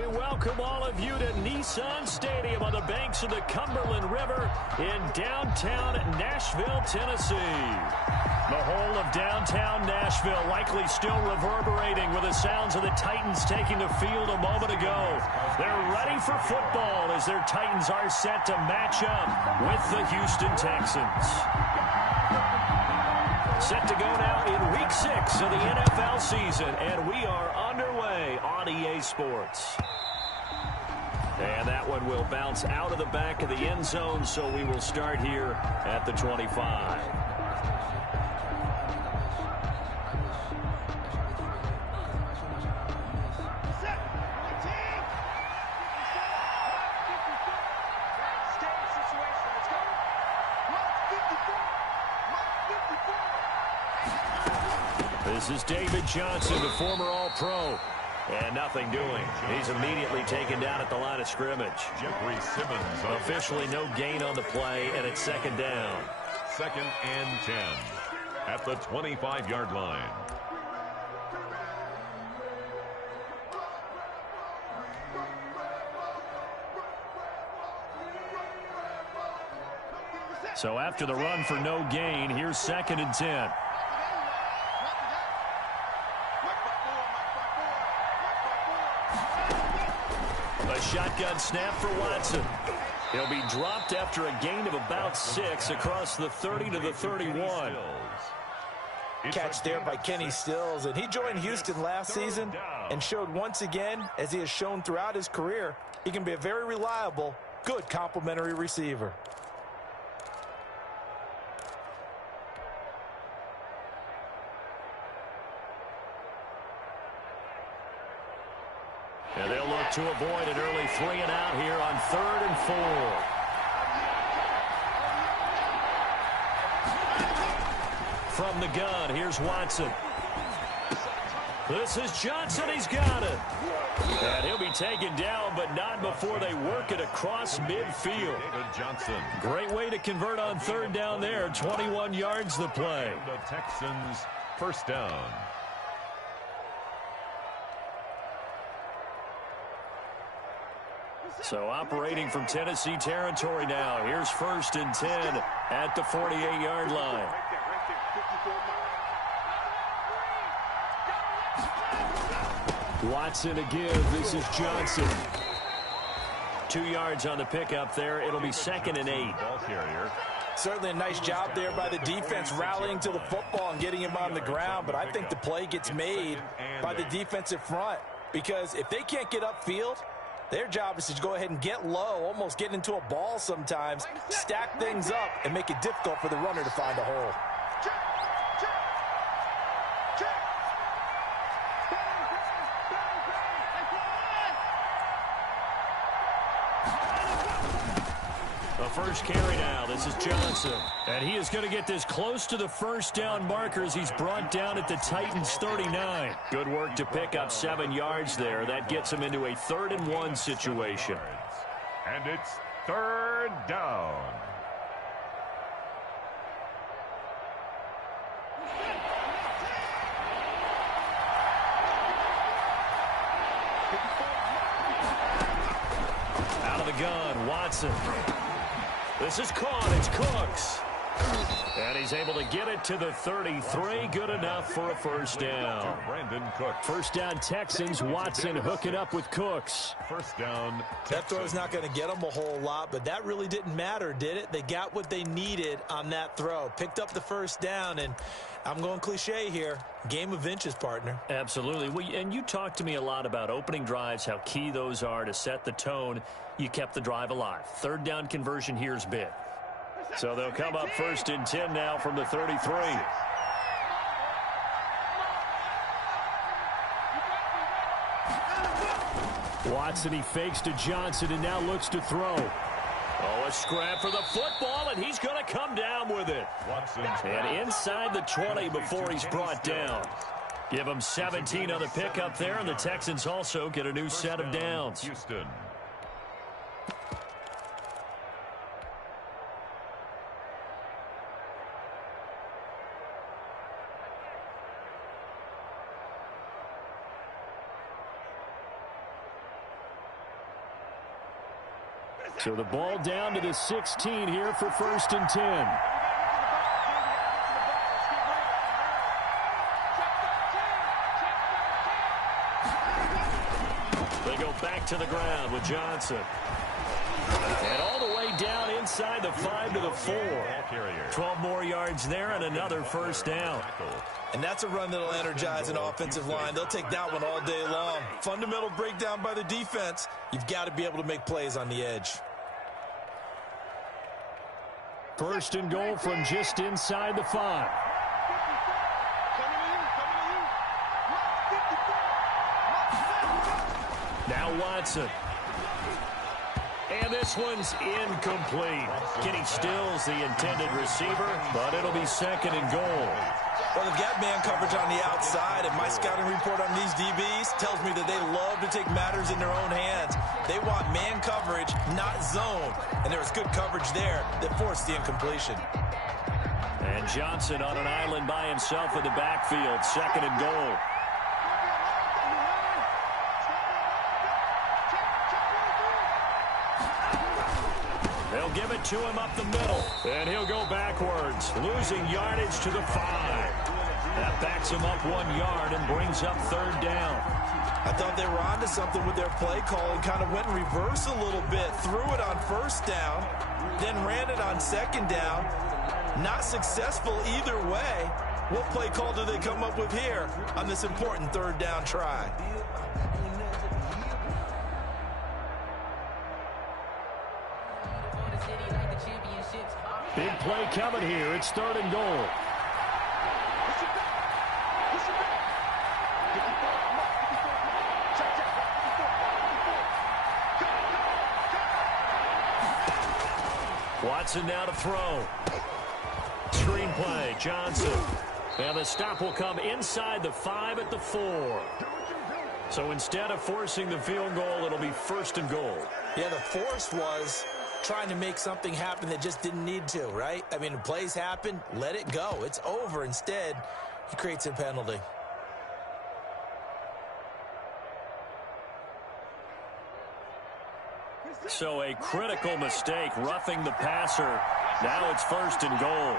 We welcome all of you to Nissan Stadium on the banks of the Cumberland River in downtown Nashville, Tennessee. The whole of downtown Nashville likely still reverberating with the sounds of the Titans taking the field a moment ago. They're ready for football as their Titans are set to match up with the Houston Texans. Set to go now in Week 6 of the NFL season, and we are underway on EA Sports. And that one will bounce out of the back of the end zone, so we will start here at the 25. This is David Johnson, the former All-Pro. And nothing doing. He's immediately taken down at the line of scrimmage. Jeffrey Simmons. Officially no gain on the play, and it's second down. 2nd and 10 at the 25-yard line. So after the run for no gain, here's 2nd and 10. A shotgun snap for Watson. He'll be dropped after a gain of about 6 across the 30 to the 31. Catch there by Kenny Stills, and he joined Houston last season and showed once again, as he has shown throughout his career, he can be a very reliable, good complementary receiver. And they'll look to avoid an early 3-and-out here on 3rd and 4. From the gun, here's Watson. This is Johnson. He's got it. And he'll be taken down, but not before they work it across midfield. David Johnson. Great way to convert on 3rd down there. 21 yards the play. The Texans first down. So operating from Tennessee territory now. Here's 1st and 10 at the 48-yard line. Watson again. This is Johnson. 2 yards on the pickup there. It'll be 2nd and 8. Ball carrier. Certainly a nice job there by the defense rallying to the football and getting him on the ground, but I think the play gets made by the defensive front, because if they can't get upfield, their job is to go ahead and get low, almost get into a ball sometimes, stack things up, and make it difficult for the runner to find a hole. The first carry now. This is Johnson. And he is going to get this close to the first down markers. He's brought down at the Titans 39. Good work to pick up 7 yards there. That gets him into a 3rd and 1 situation. And it's 3rd down. Out of the gun, Watson. This is caught. It's Cooks. And he's able to get it to the 33. Good enough for a first down. Brandon Cooks. First down Texans. Watson hooking up with Cooks. First down. That throw's not going to get them a whole lot, but that really didn't matter, did it? They got what they needed on that throw. Picked up the first down, and I'm going cliche here. Game of inches, partner. Absolutely. And you talked to me a lot about opening drives, how key those are to set the tone. You kept the drive alive. 3rd down conversion here is big. So they'll come up 1st and 10 now from the 33. Watson, he fakes to Johnson and now looks to throw. Oh, a scrap for the football, and he's going to come down with it. And inside the 20 before he's brought down. Give him 17 on the pickup there, and the Texans also get a new set of downs. Houston. So the ball down to the 16 here for 1st and 10. They go back to the ground with Johnson. And all the way down inside the 5 to the 4. 12 more yards there and another 1st down. And that's a run that'll energize an offensive line. They'll take that one all day long. Fundamental breakdown by the defense. You've got to be able to make plays on the edge. 1st and goal from just inside the 5. Now Watson. And this one's incomplete. Kenny Stills the intended receiver, but it'll be 2nd and goal. Well, they've got man coverage on the outside, and my scouting report on these DBs tells me that they love to take matters in their own hands. They want man coverage, not zone. And there was good coverage there that forced the incompletion. And Johnson on an island by himself in the backfield, 2nd and goal. They'll give it to him up the middle, and he'll go backwards, losing yardage to the 5. That backs him up 1 yard and brings up 3rd down. I thought they were onto something with their play call and kind of went in reverse a little bit. Threw it on 1st down, then ran it on 2nd down. Not successful either way. What play call do they come up with here on this important 3rd down try? Big play coming here. It's 3rd and goal. Watson now to throw. Screen play, Johnson. And the stop will come inside the 5 at the 4. So instead of forcing the field goal, it'll be 1st and goal. Yeah, the force was trying to make something happen that just didn't need to, right? I mean, plays happen, let it go. It's over. Instead, he creates a penalty. So a critical mistake, roughing the passer. Now it's 1st and goal.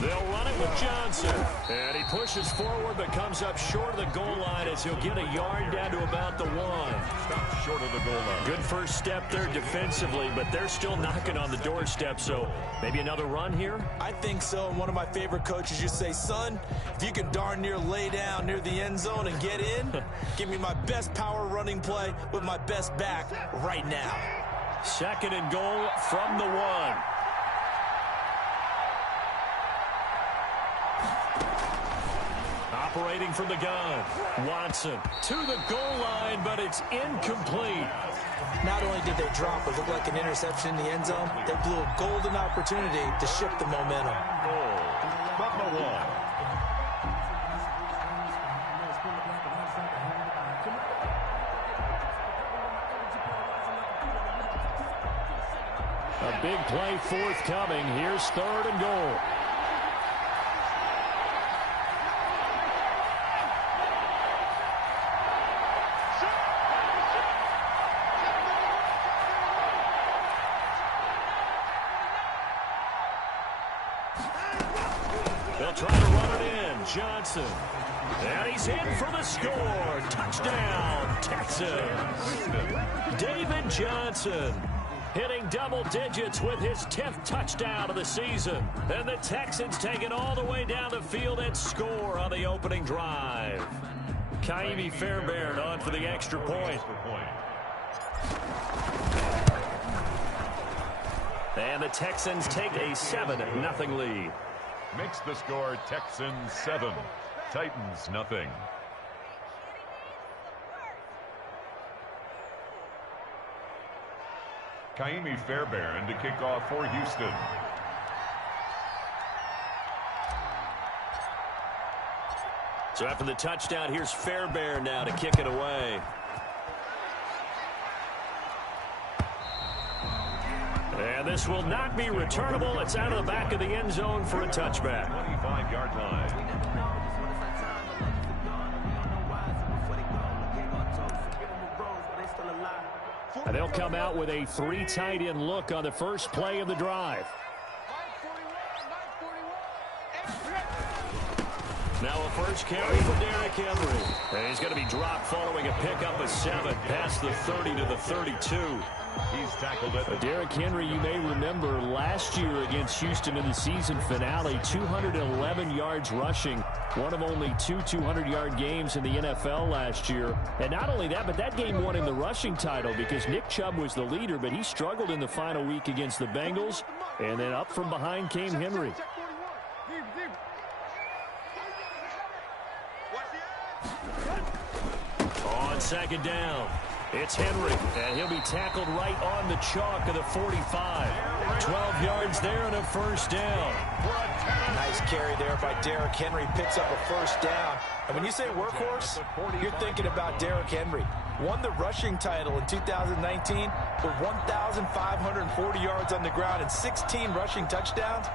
They'll run it with Johnson. And he pushes forward but comes up short of the goal line as he'll get a yard down to about the 1. Stop short of the goal line. Good first step there defensively, but they're still knocking on the doorstep, so maybe another run here? I think so. And one of my favorite coaches used to say, son, if you can darn near lay down near the end zone and get in, give me my best power running play with my best back right now. 2nd and goal from the 1. Operating from the gun. Watson to the goal line, but it's incomplete. Not only did they drop what looked like an interception in the end zone, they blew a golden opportunity to shift the momentum. Buffalo 1. A big play forthcoming. Here's 3rd and goal. They'll try to run it in. Johnson. And he's in for the score. Touchdown, Texans. David Johnson hitting double digits with his 10th touchdown of the season. And the Texans take it all the way down the field and score on the opening drive. Kaimi Fairbairn on for the extra point. And the Texans take a 7-0 lead. Makes the score Texans 7, Titans nothing. Kaimi Fairbairn to kick off for Houston. So after the touchdown, here's Fairbairn now to kick it away. And this will not be returnable. It's out of the back of the end zone for a touchback. 25-yard line. And they'll come out with a 3 tight end look on the first play of the drive. Now a first carry for Derrick Henry. And he's going to be dropped following a pickup of 7 past the 30 to the 32. He's tackled it. Derrick Henry, you may remember last year against Houston in the season finale, 211 yards rushing, one of only 2 200-yard games in the NFL last year. And not only that, but that game won him the rushing title because Nick Chubb was the leader, but he struggled in the final week against the Bengals. And then up from behind came Henry. On second down, it's Henry, and he'll be tackled right on the chalk of the 45. 12 yards there and a first down. Nice carry there by Derrick Henry. Picks up a first down. And when you say workhorse, you're thinking about Derrick Henry. Won the rushing title in 2019 with 1,540 yards on the ground and 16 rushing touchdowns.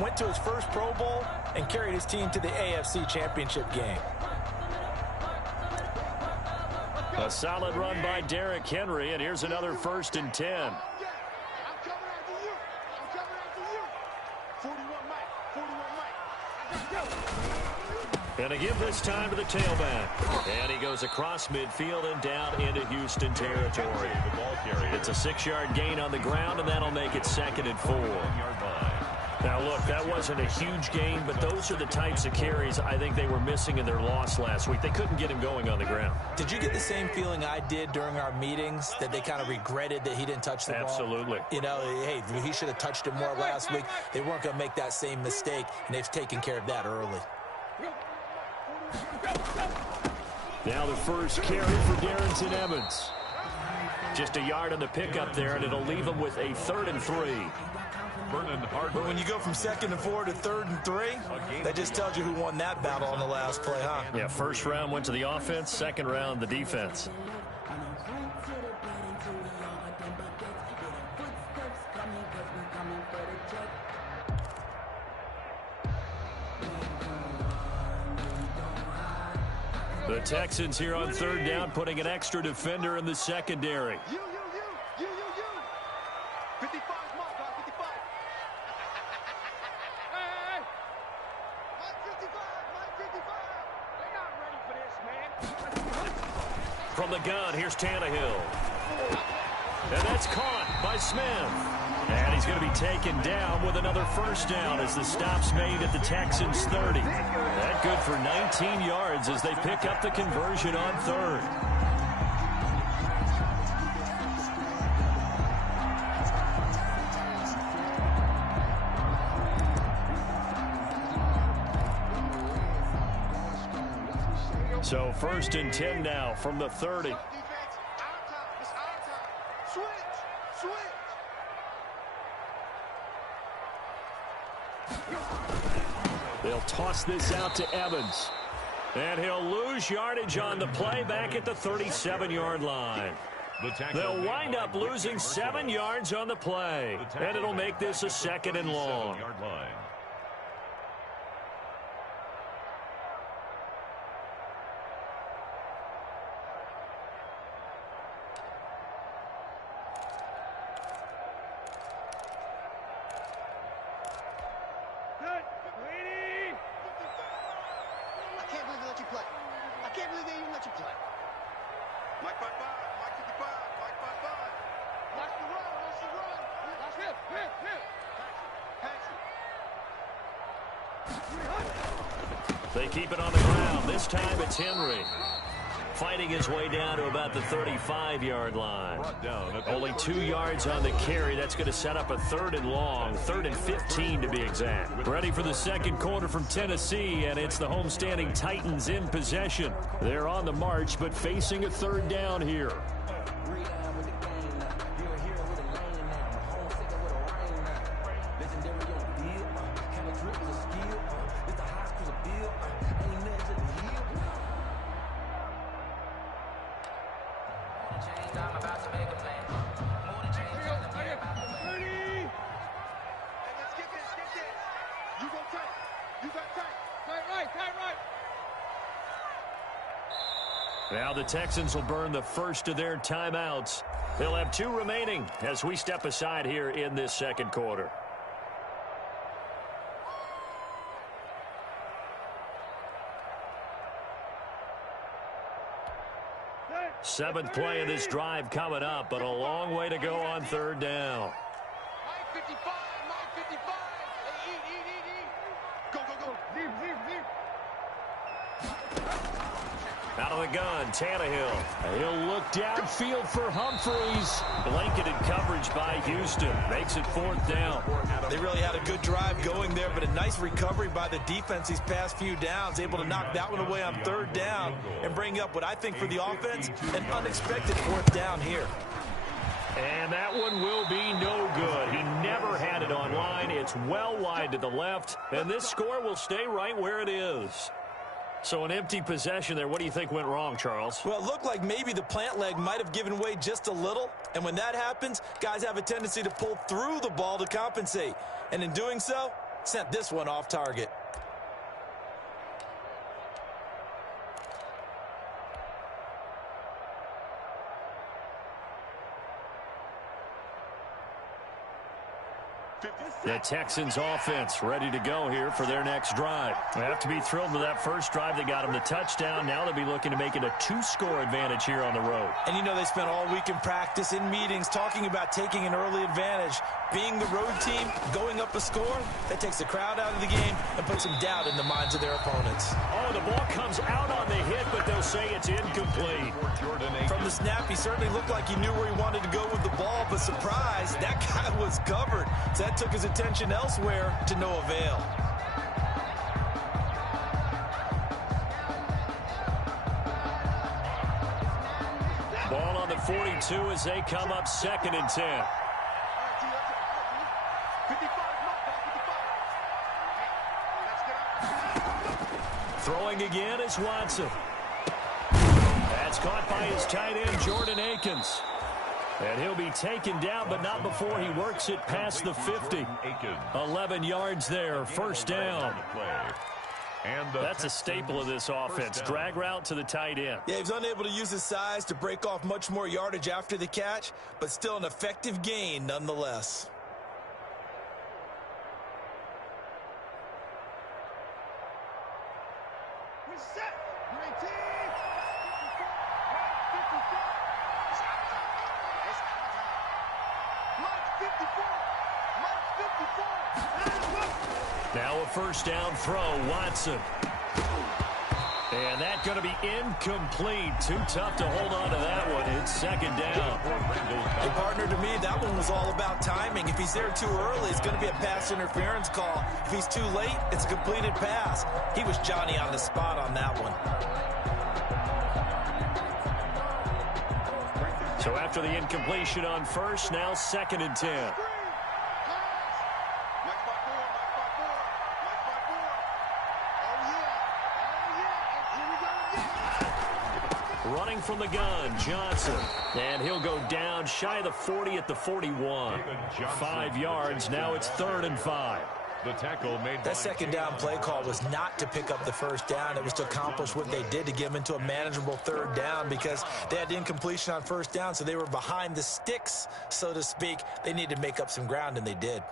Went to his first Pro Bowl and carried his team to the AFC Championship game. A solid run by Derrick Henry, and here's another 1st and 10. And a give this time to the tailback. And he goes across midfield and down into Houston territory. It's a 6-yard gain on the ground, and that'll make it 2nd and 4. Now, look, that wasn't a huge gain, but those are the types of carries I think they were missing in their loss last week. They couldn't get him going on the ground. Did you get the same feeling I did during our meetings, that they kind of regretted that he didn't touch the ball? Absolutely. You know, hey, he should have touched it more last week. They weren't going to make that same mistake, and they've taken care of that early. Now the first carry for Darrington Evans. Just a yard on the pickup there, and it'll leave him with a 3rd and 3. But when you go from 2nd and 4 to 3rd and 3, that just tells you who won that battle on the last play, huh? Yeah, first round went to the offense, second round the defense. The Texans here on 3rd down, putting an extra defender in the secondary. 55 mark, 55. Hey! 55. They're not ready for this, man. From the gun, here's Tannehill. And that's caught by Smith. And he's going to be taken down with another first down as the stop's made at the Texans' 30. That good for 19 yards as they pick up the conversion on 3rd. So 1st and 10 now from the 30. They'll toss this out to Evans. And he'll lose yardage on the play back at the 37-yard line. They'll wind up losing 7 yards on the play. And it'll make this a 2nd and long. They keep it on the ground. This time it's Henry. Fighting his way down to about the 35-yard line. Only 2 yards on the carry. That's going to set up a 3rd and long, 3rd and 15 to be exact. Ready for the second quarter from Tennessee, and it's the homestanding Titans in possession. They're on the march, but facing a 3rd down here. Now the Texans will burn the first of their timeouts. They'll have 2 remaining as we step aside here in this second quarter. Seventh play of this drive coming up, but a long way to go on third down. Mike 55, Mike 55. Hey, eat. Go. Leave. Out of the gun, Tannehill. He'll look downfield for Humphreys. Blanketed coverage by Houston. Makes it fourth down. They really had a good drive going there, but a nice recovery by the defense these past few downs. Able to knock that one away on third down and bring up what I think for the offense, an unexpected fourth down here. And that one will be no good. He never had it on line. It's well wide to the left, and this score will stay right where it is. So an empty possession there. What do you think went wrong, Charles? Well, it looked like maybe the plant leg might have given way just a little. And when that happens, guys have a tendency to pull through the ball to compensate. And in doing so, sent this one off target. The Texans offense ready to go here for their next drive. They have to be thrilled with that first drive. They got them the touchdown. Now they'll be looking to make it a 2-score advantage here on the road. And you know they spent all week in practice, in meetings, talking about taking an early advantage. Being the road team, going up a score, that takes the crowd out of the game and puts some doubt in the minds of their opponents. Oh, the ball comes out on the hit, but they'll say it's incomplete. From the snap, he certainly looked like he knew where he wanted to go with the ball, but surprise, that guy was covered. So that took his attention elsewhere to no avail. Ball on the 42 as they come up 2nd and 10. Throwing again is Watson. That's caught by his tight end, Jordan Akins. And he'll be taken down, but not before he works it past the 50. 11 yards there, first down. That's a staple of this offense. Drag route to the tight end. Yeah, he was unable to use his size to break off much more yardage after the catch, but still an effective gain nonetheless. Now a first down throw, Watson. And that's going to be incomplete. Too tough to hold on to that one. It's 2nd down. Hey, partner, to me, that one was all about timing. If he's there too early, it's going to be a pass interference call. If he's too late, it's a completed pass. He was Johnny on the spot on that one. So after the incompletion on first, now 2nd and 10. Running from the gun, Johnson. And he'll go down shy of the 40 at the 41. 5 yards. Now it's 3rd and 5. The tackle made that 2nd down play call was not to pick up the first down. It was to accomplish what they did, to get them into a manageable 3rd down, because they had incompletion on first down, so they were behind the sticks, so to speak. They needed to make up some ground, and they did.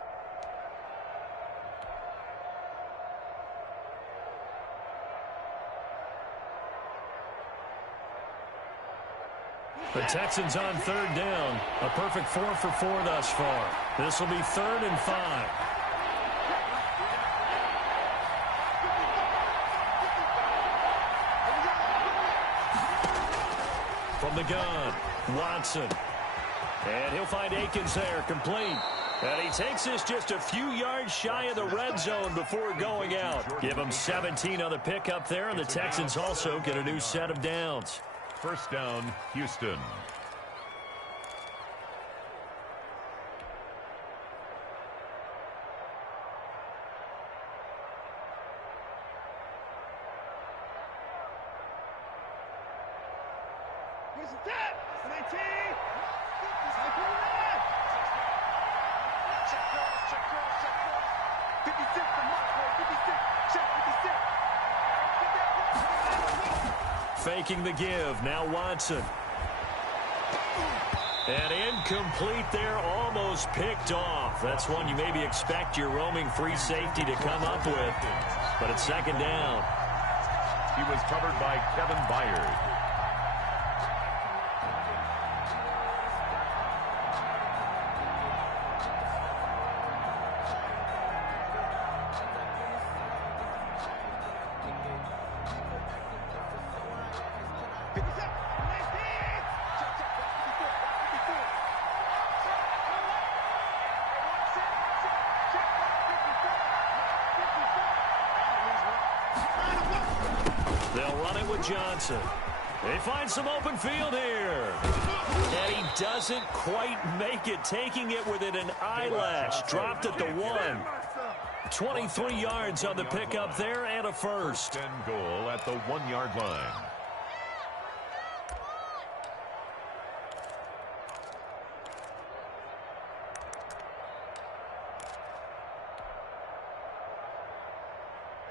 The Texans on 3rd down. A perfect 4 for 4 thus far. This will be 3rd and 5. From the gun, Watson. And he'll find Akins there, complete. And he takes this just a few yards shy of the red zone before going out. Give him 17 on the pickup there, and the Texans also get a new set of downs. First down, Houston. Faking the give. Now Watson. And incomplete there, almost picked off. That's one you maybe expect your roaming free safety to come up with. But it's second down. He was covered by Kevin Byard. They'll run it with Johnson. They find some open field here. And he doesn't quite make it, taking it within an eyelash. Dropped at the 1. 23 yards on the pickup there and a first. And goal at the 1-yard line.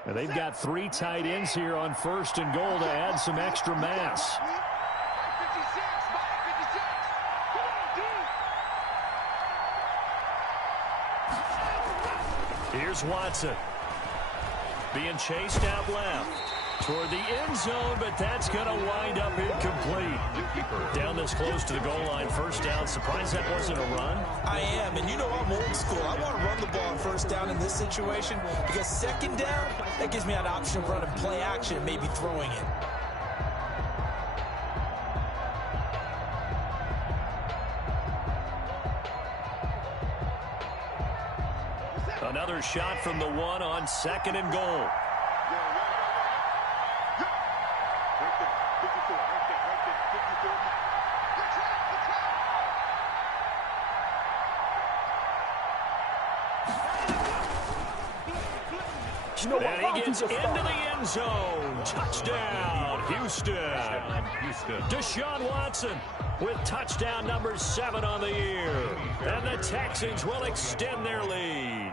And they've got 3 tight ends here on first and goal to add some extra mass. Here's Watson. Being chased out left toward the end zone, but that's going to wind up incomplete. Down this close to the goal line, first down. Surprised that wasn't a run? I am, and you know I'm old school. I want to run the ball on first down in this situation because second down, that gives me an option of running play action and maybe throwing it. Another shot from the 1 on second and goal. And he gets into the end zone. Touchdown, Houston. Deshaun Watson with touchdown number 7 on the year. And the Texans will extend their lead.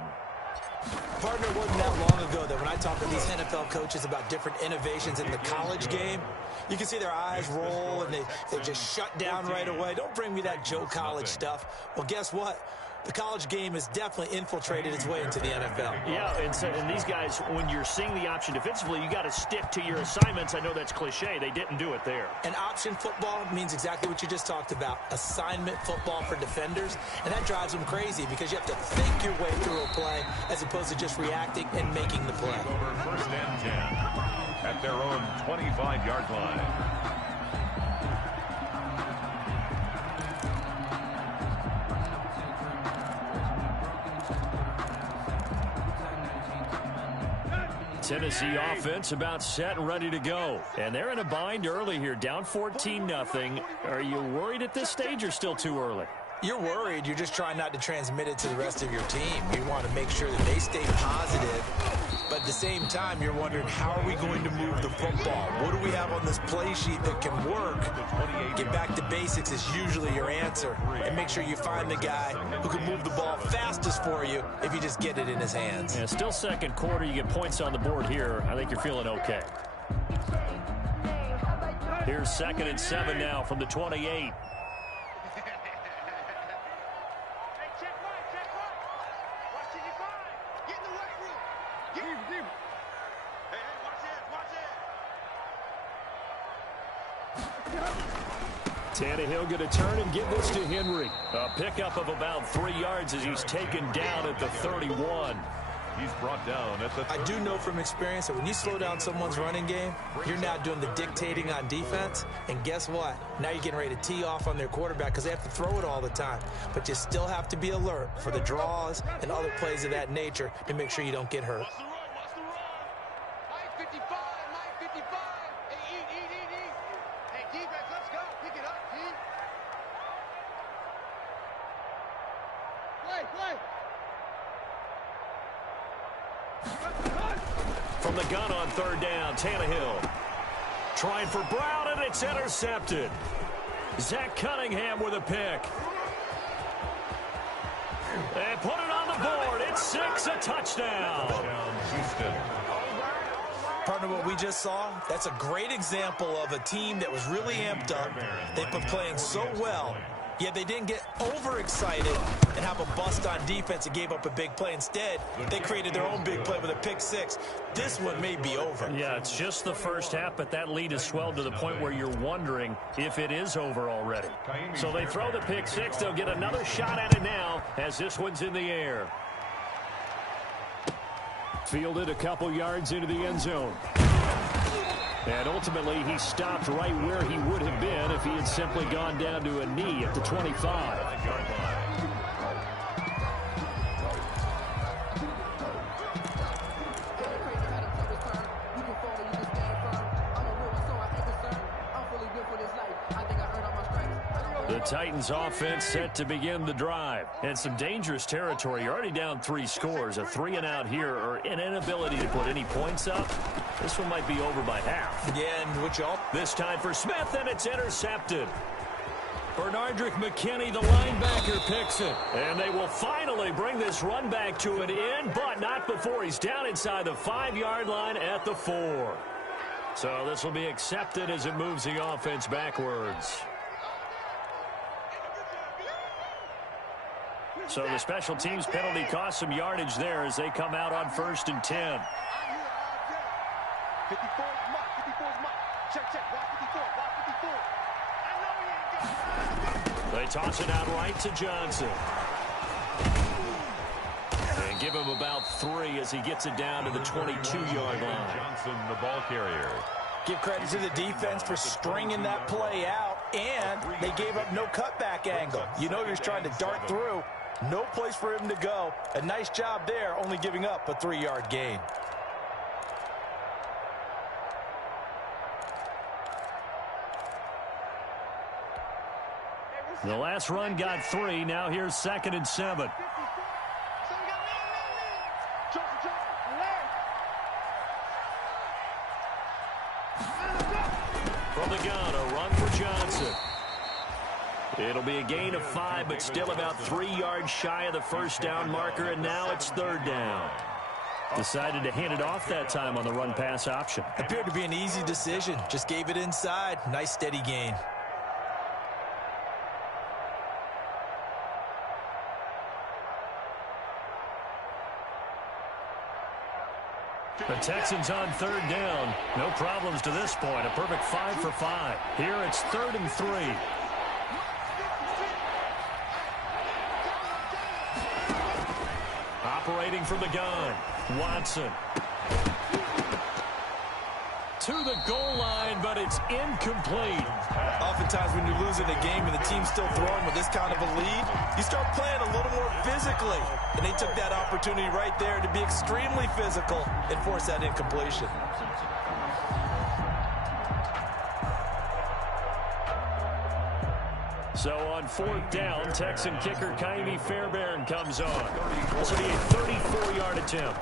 Partner, it wasn't that long ago that when I talk to these NFL coaches about different innovations in the college game, you can see their eyes roll and they just shut down right away. Don't bring me that Joe College stuff. Well, guess what? The college game has definitely infiltrated its way into the NFL. Yeah, and these guys, when you're seeing the option defensively, you got to stick to your assignments. I know that's cliche. They didn't do it there. And option football means exactly what you just talked about, assignment football for defenders. And that drives them crazy because you have to think your way through a play as opposed to just reacting and making the play. Over first and 10 at their own 25-yard line. Tennessee offense about set and ready to go. And they're in a bind early here, down 14-0. Are you worried at this stage or still too early? You're worried. You're just trying not to transmit it to the rest of your team. You want to make sure that they stay positive. But at the same time, you're wondering, how are we going to move the football? What do we have on this play sheet that can work? Get back to basics is usually your answer. And make sure you find the guy who can move the ball fastest for you if you just get it in his hands. Yeah, still second quarter. You get points on the board here. I think you're feeling okay. Here's 2nd and 7 now from the 28. Tannehill going to turn and give this to Henry. A pickup of about 3 yards as he's taken down at the 31. He's brought down at the... I do know from experience that when you slow down someone's running game, you're now doing the dictating on defense. And guess what? Now you're getting ready to tee off on their quarterback because they have to throw it all the time. But you still have to be alert for the draws and other plays of that nature to make sure you don't get hurt. From the gun on 3rd down, Tannehill trying for Brown, and it's intercepted. Zach Cunningham with a pick. And put it on the board. It's 6, a touchdown. Partner, what we just saw, that's a great example of a team that was really amped up. They've been playing so well, yet they didn't get overexcited and have a bust on defense and gave up a big play. Instead, they created their own big play with a pick 6. This one may be over. Yeah, it's just the first half, but that lead has swelled to the point where you're wondering if it is over already. So they throw the pick 6. They'll get another shot at it now as this one's in the air. Fielded a couple yards into the end zone. And ultimately, he stopped right where he would have been if he had simply gone down to a knee at the 25. The Titans offense set to begin the drive. And some dangerous territory. You're already down 3 scores. A 3-and-out here or an inability to put any points up. This one might be over by half. Yeah, and which all this time for Smith, and it's intercepted. Bernardrick McKinney, the linebacker, picks it. And they will finally bring this run back to an end, but not before he's down inside the 5-yard line at the 4. So this will be accepted as it moves the offense backwards. So the special teams penalty cost some yardage there as they come out on 1st and 10. 54 mark, 54's mark. Check, watch 54. They toss it out right to Johnson. And give him about 3 as he gets it down to the 22-yard line. Johnson, the ball carrier. give credit to the defense for stringing that play out, and they gave up no cutback angle. You know he was trying to dart through. No place for him to go. A nice job there, only giving up a 3-yard gain. The last run got 3. Now here's 2nd and 7. From the gun, a run for Johnson. It'll be a gain of 5, but still about 3 yards shy of the first down marker, and now it's 3rd down. Decided to hand it off that time on the run-pass option. Appeared to be an easy decision. Just gave it inside. Nice steady gain. The Texans on 3rd down. No problems to this point. A perfect 5 for 5. Here it's 3rd and 3. Operating from the gun. Watson. To the goal line, but it's incomplete. Oftentimes when you're losing a game and the team's still throwing with this kind of a lead, you start playing a little more physically. And they took that opportunity right there to be extremely physical and force that incompletion. So on 4th down, Texan kicker Kaimi Fairbairn comes on. This will be a 34-yard attempt.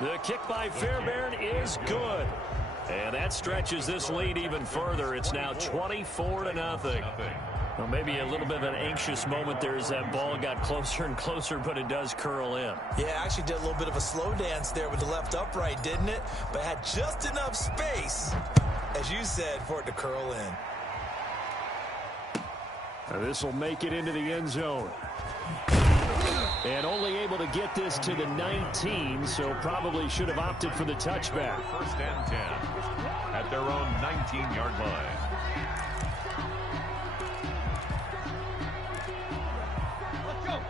The kick by Fairbairn is good. And that stretches this lead even further. It's now 24-0. Well, maybe a little bit of an anxious moment there as that ball got closer and closer, but it does curl in. Yeah, actually did a little bit of a slow dance there with the left upright, didn't it? But had just enough space, as you said, for it to curl in. This will make it into the end zone. And only able to get this to the 19, so probably should have opted for the touchback. 1st and 10 at their own 19-yard line.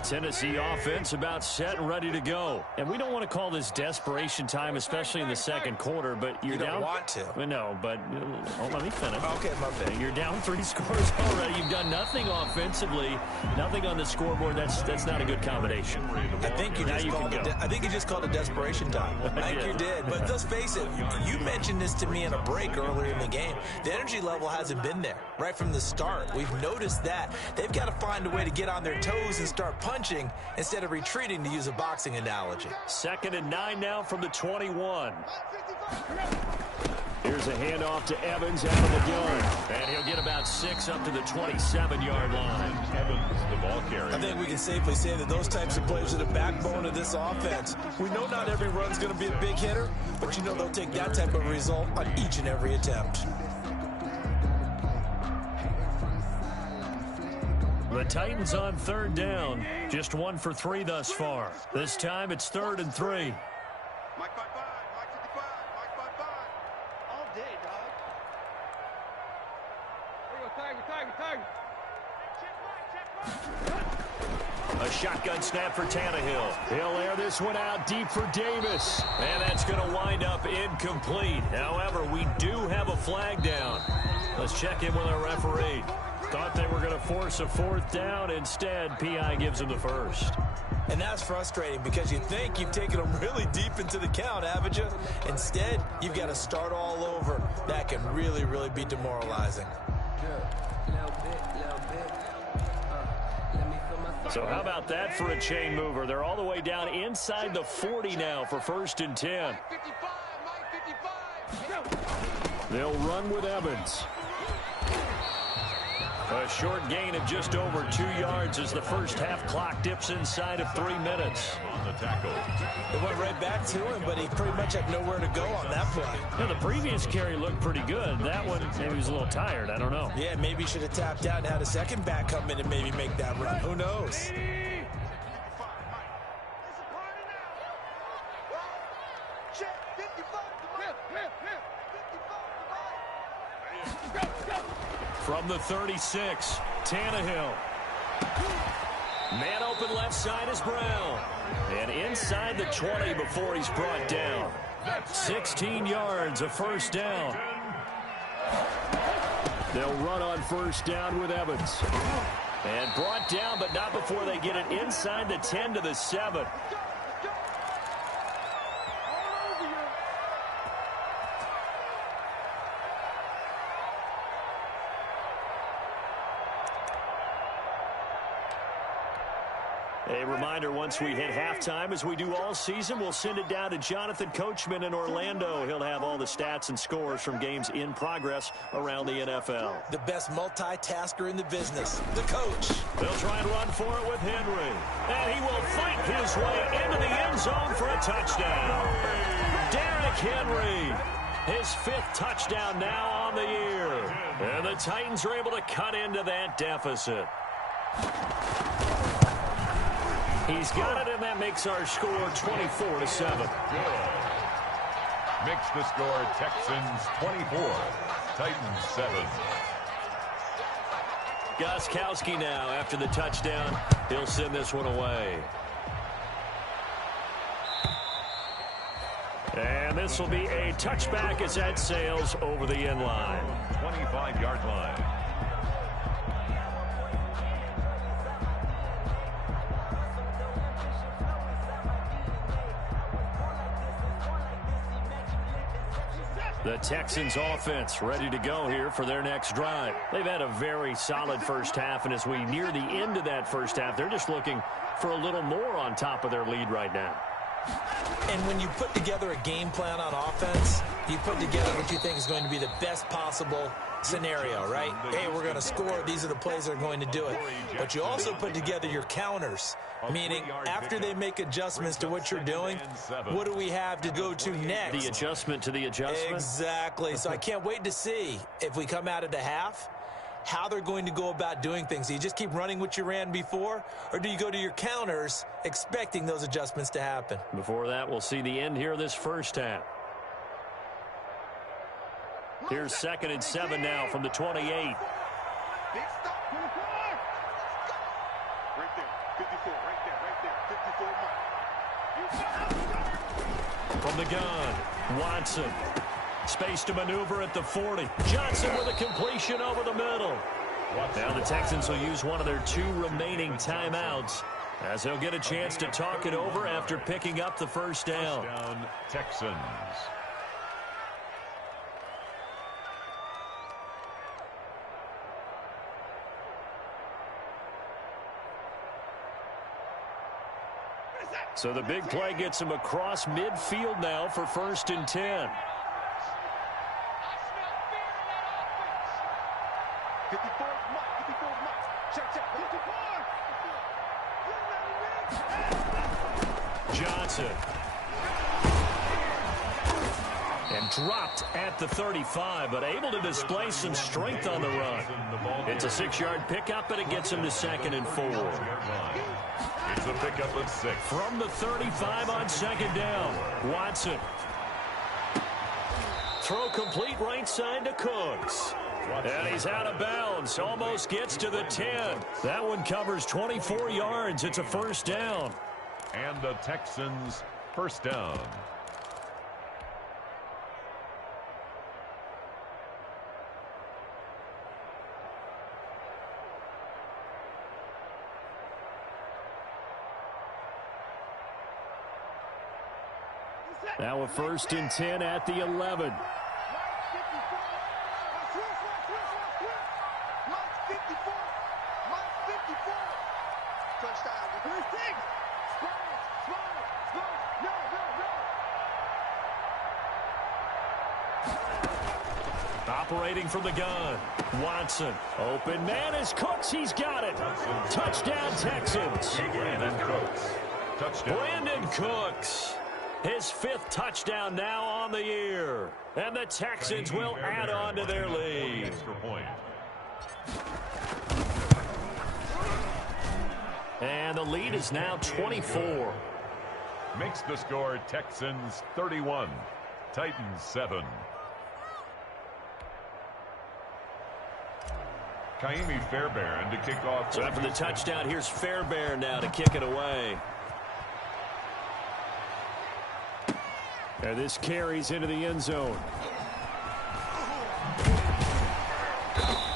Tennessee offense about set and ready to go. And we don't want to call this desperation time, especially in the second quarter, but you're You don't down. want to. No, but let me finish. Okay, my bad. You're down 3 scores already. You've done nothing offensively, nothing on the scoreboard. That's not a good combination. I think you just called it desperation time. I think you did. But let's face it, you mentioned this to me in a break earlier in the game. The energy level hasn't been there right from the start. We've noticed that. They've got to find a way to get on their toes and start punching instead of retreating, to use a boxing analogy. 2nd and 9 now from the 21. Here's Here's a handoff to Evans out of the gun. And he'll get about 6 up to the 27-yard line. Evans, the ball carrier. I think we can safely say that those types of plays are the backbone of this offense. We know not every run's going to be a big hitter, but you know they'll take that type of result on each and every attempt. The Titans on 3rd down. Just 1 for 3 thus far. This time it's 3rd and 3. Mike 5-5, Mike 55, Mike 5-5. All day, dog. There you go, Tiger. Check Mike. A shotgun snap for Tannehill. He'll air this one out deep for Davis. And that's going to wind up incomplete. However, we do have a flag down. Let's check in with our referee. Thought they were going to force a 4th down. Instead, P.I. gives him the first. And that's frustrating because you think you've taken them really deep into the count, haven't you? Instead, you've got to start all over. That can really, really be demoralizing. So how about that for a chain mover? They're all the way down inside the 40 now for 1st and 10. Mike 55. They'll run with Evans. A short gain of just over 2 yards as the first half clock dips inside of 3 minutes. On the tackle. It went right back to him, but he pretty much had nowhere to go on that play. Yeah, the previous carry looked pretty good. That one, maybe he was a little tired. I don't know. Yeah, maybe he should have tapped out and had a second back come in and maybe make that run. Who knows? From the 36, Tannehill. Man open left side is Brown. And inside the 20 before he's brought down. 16 yards, a 1st down. They'll run on 1st down with Evans. And brought down, but not before they get it inside the 10 to the 7. A reminder, once we hit halftime, as we do all season, we'll send it down to Jonathan Coachman in Orlando. He'll have all the stats and scores from games in progress around the NFL. The best multitasker in the business, the coach. They'll try and run for it with Henry. And he will fight his way into the end zone for a touchdown. Derrick Henry, his 5th touchdown now on the year. And the Titans are able to cut into that deficit. He's got it, and that makes our score 24-7. Makes the score Texans 24, Titans 7. Gostkowski now after the touchdown. He'll send this one away. And this will be a touchback as that sails over the end line. 25-yard line. The Texans offense ready to go here for their next drive. They've had a very solid first half, and as we near the end of that first half, they're just looking for a little more on top of their lead right now. And when you put together a game plan on offense, you put together what you think is going to be the best possible scenario, right? Hey, we're going to score. These are the plays that are going to do it. But you also put together your counters, meaning after they make adjustments to what you're doing, what do we have to go to next? The adjustment to the adjustment? Exactly. So I can't wait to see if we come out of the half, how they're going to go about doing things. Do you just keep running what you ran before, or do you go to your counters expecting those adjustments to happen? Before that, we'll see the end here of this first half. Here's 2nd and 7 now from the 28. Big stop, 24. Right there, 54, right there, 54 Mike. From the gun, Watson. Space to maneuver at the 40. Johnson with a completion over the middle. Now the Texans will use one of their 2 remaining timeouts as they'll get a chance to talk it over after picking up the first down. Texans. So the big play gets him across midfield now for 1st and 10. 54, Mike. 54, Mike. Check, check. 54. Johnson. And dropped at the 35, but able to display some strength on the run. It's a 6-yard pickup, and it gets him to 2nd and 4. It's a pickup of 6. From the 35 on 2nd down, Watson. Throw complete right side to Cooks. And he's out of bounds. Almost gets to the 10. That one covers 24 yards. It's a 1st down. And the Texans 1st down. Now a 1st and 10 at the 11. Operating from the gun, Watson. Open man is Cooks. He's got it. Touchdown, Texans. Brandon Cooks. Touchdown. Brandon Cooks. His 5th touchdown now on the year. And the Texans will add on to their lead. Extra point. And the lead is now 24. Makes the score Texans 31, Titans 7. Kaimi Fairbairn to kick off. So after the touchdown, here's Fairbairn now to kick it away. And this carries into the end zone.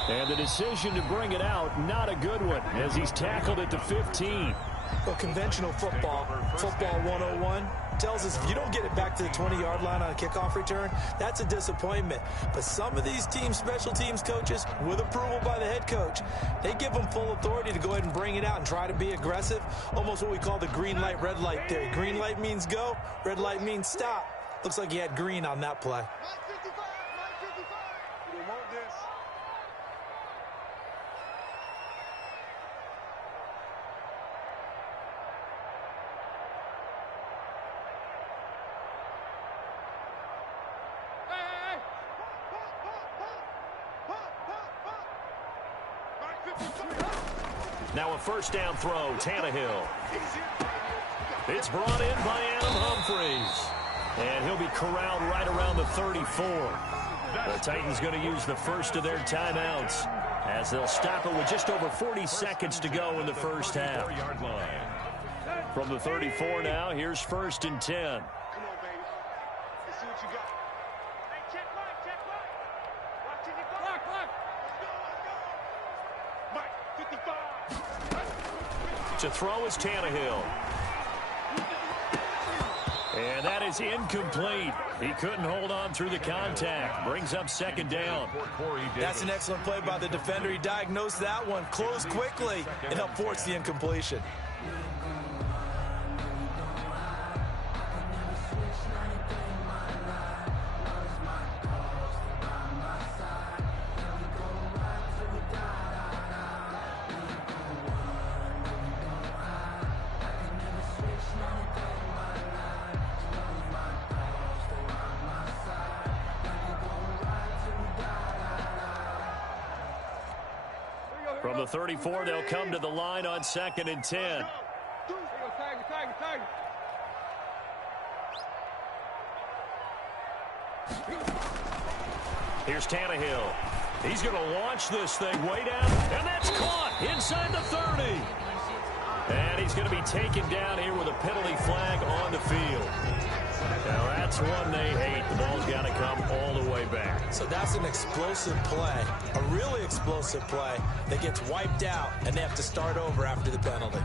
And the decision to bring it out, not a good one, as he's tackled at the 15. Well, conventional football 101, tells us if you don't get it back to the 20-yard line on a kickoff return, that's a disappointment. But some of these special teams coaches, with approval by the head coach, they give them full authority to go ahead and bring it out and try to be aggressive. Almost what we call the green light, red light theory. Green light means go, red light means stop. Looks like he had green on that play. Now a 1st down throw, Tannehill. It's brought in by Adam Humphries. And he'll be corralled right around the 34. The Titans going to use the first of their timeouts as they'll stop it with just over 40 seconds to go in the first half. From the 34 now, here's 1st and 10. Come on, baby. Let's see what you got. Hey, check Mike, check Mike. Watch it, clock. Let's go. Mike, 55. To throw is Tannehill. And that is incomplete. He couldn't hold on through the contact. Brings up 2nd down. That's an excellent play by the defender. He diagnosed that one, closed quickly, and helped force the incompletion. From the 34, they'll come to the line on 2nd and 10. Here's Tannehill. He's going to launch this thing way down, and that's caught inside the 30. And he's going to be taken down here with a penalty flag on the field. Now that's one they hate. The ball's got to come all the way back. So that's an explosive play, a really explosive play that gets wiped out, and they have to start over after the penalty.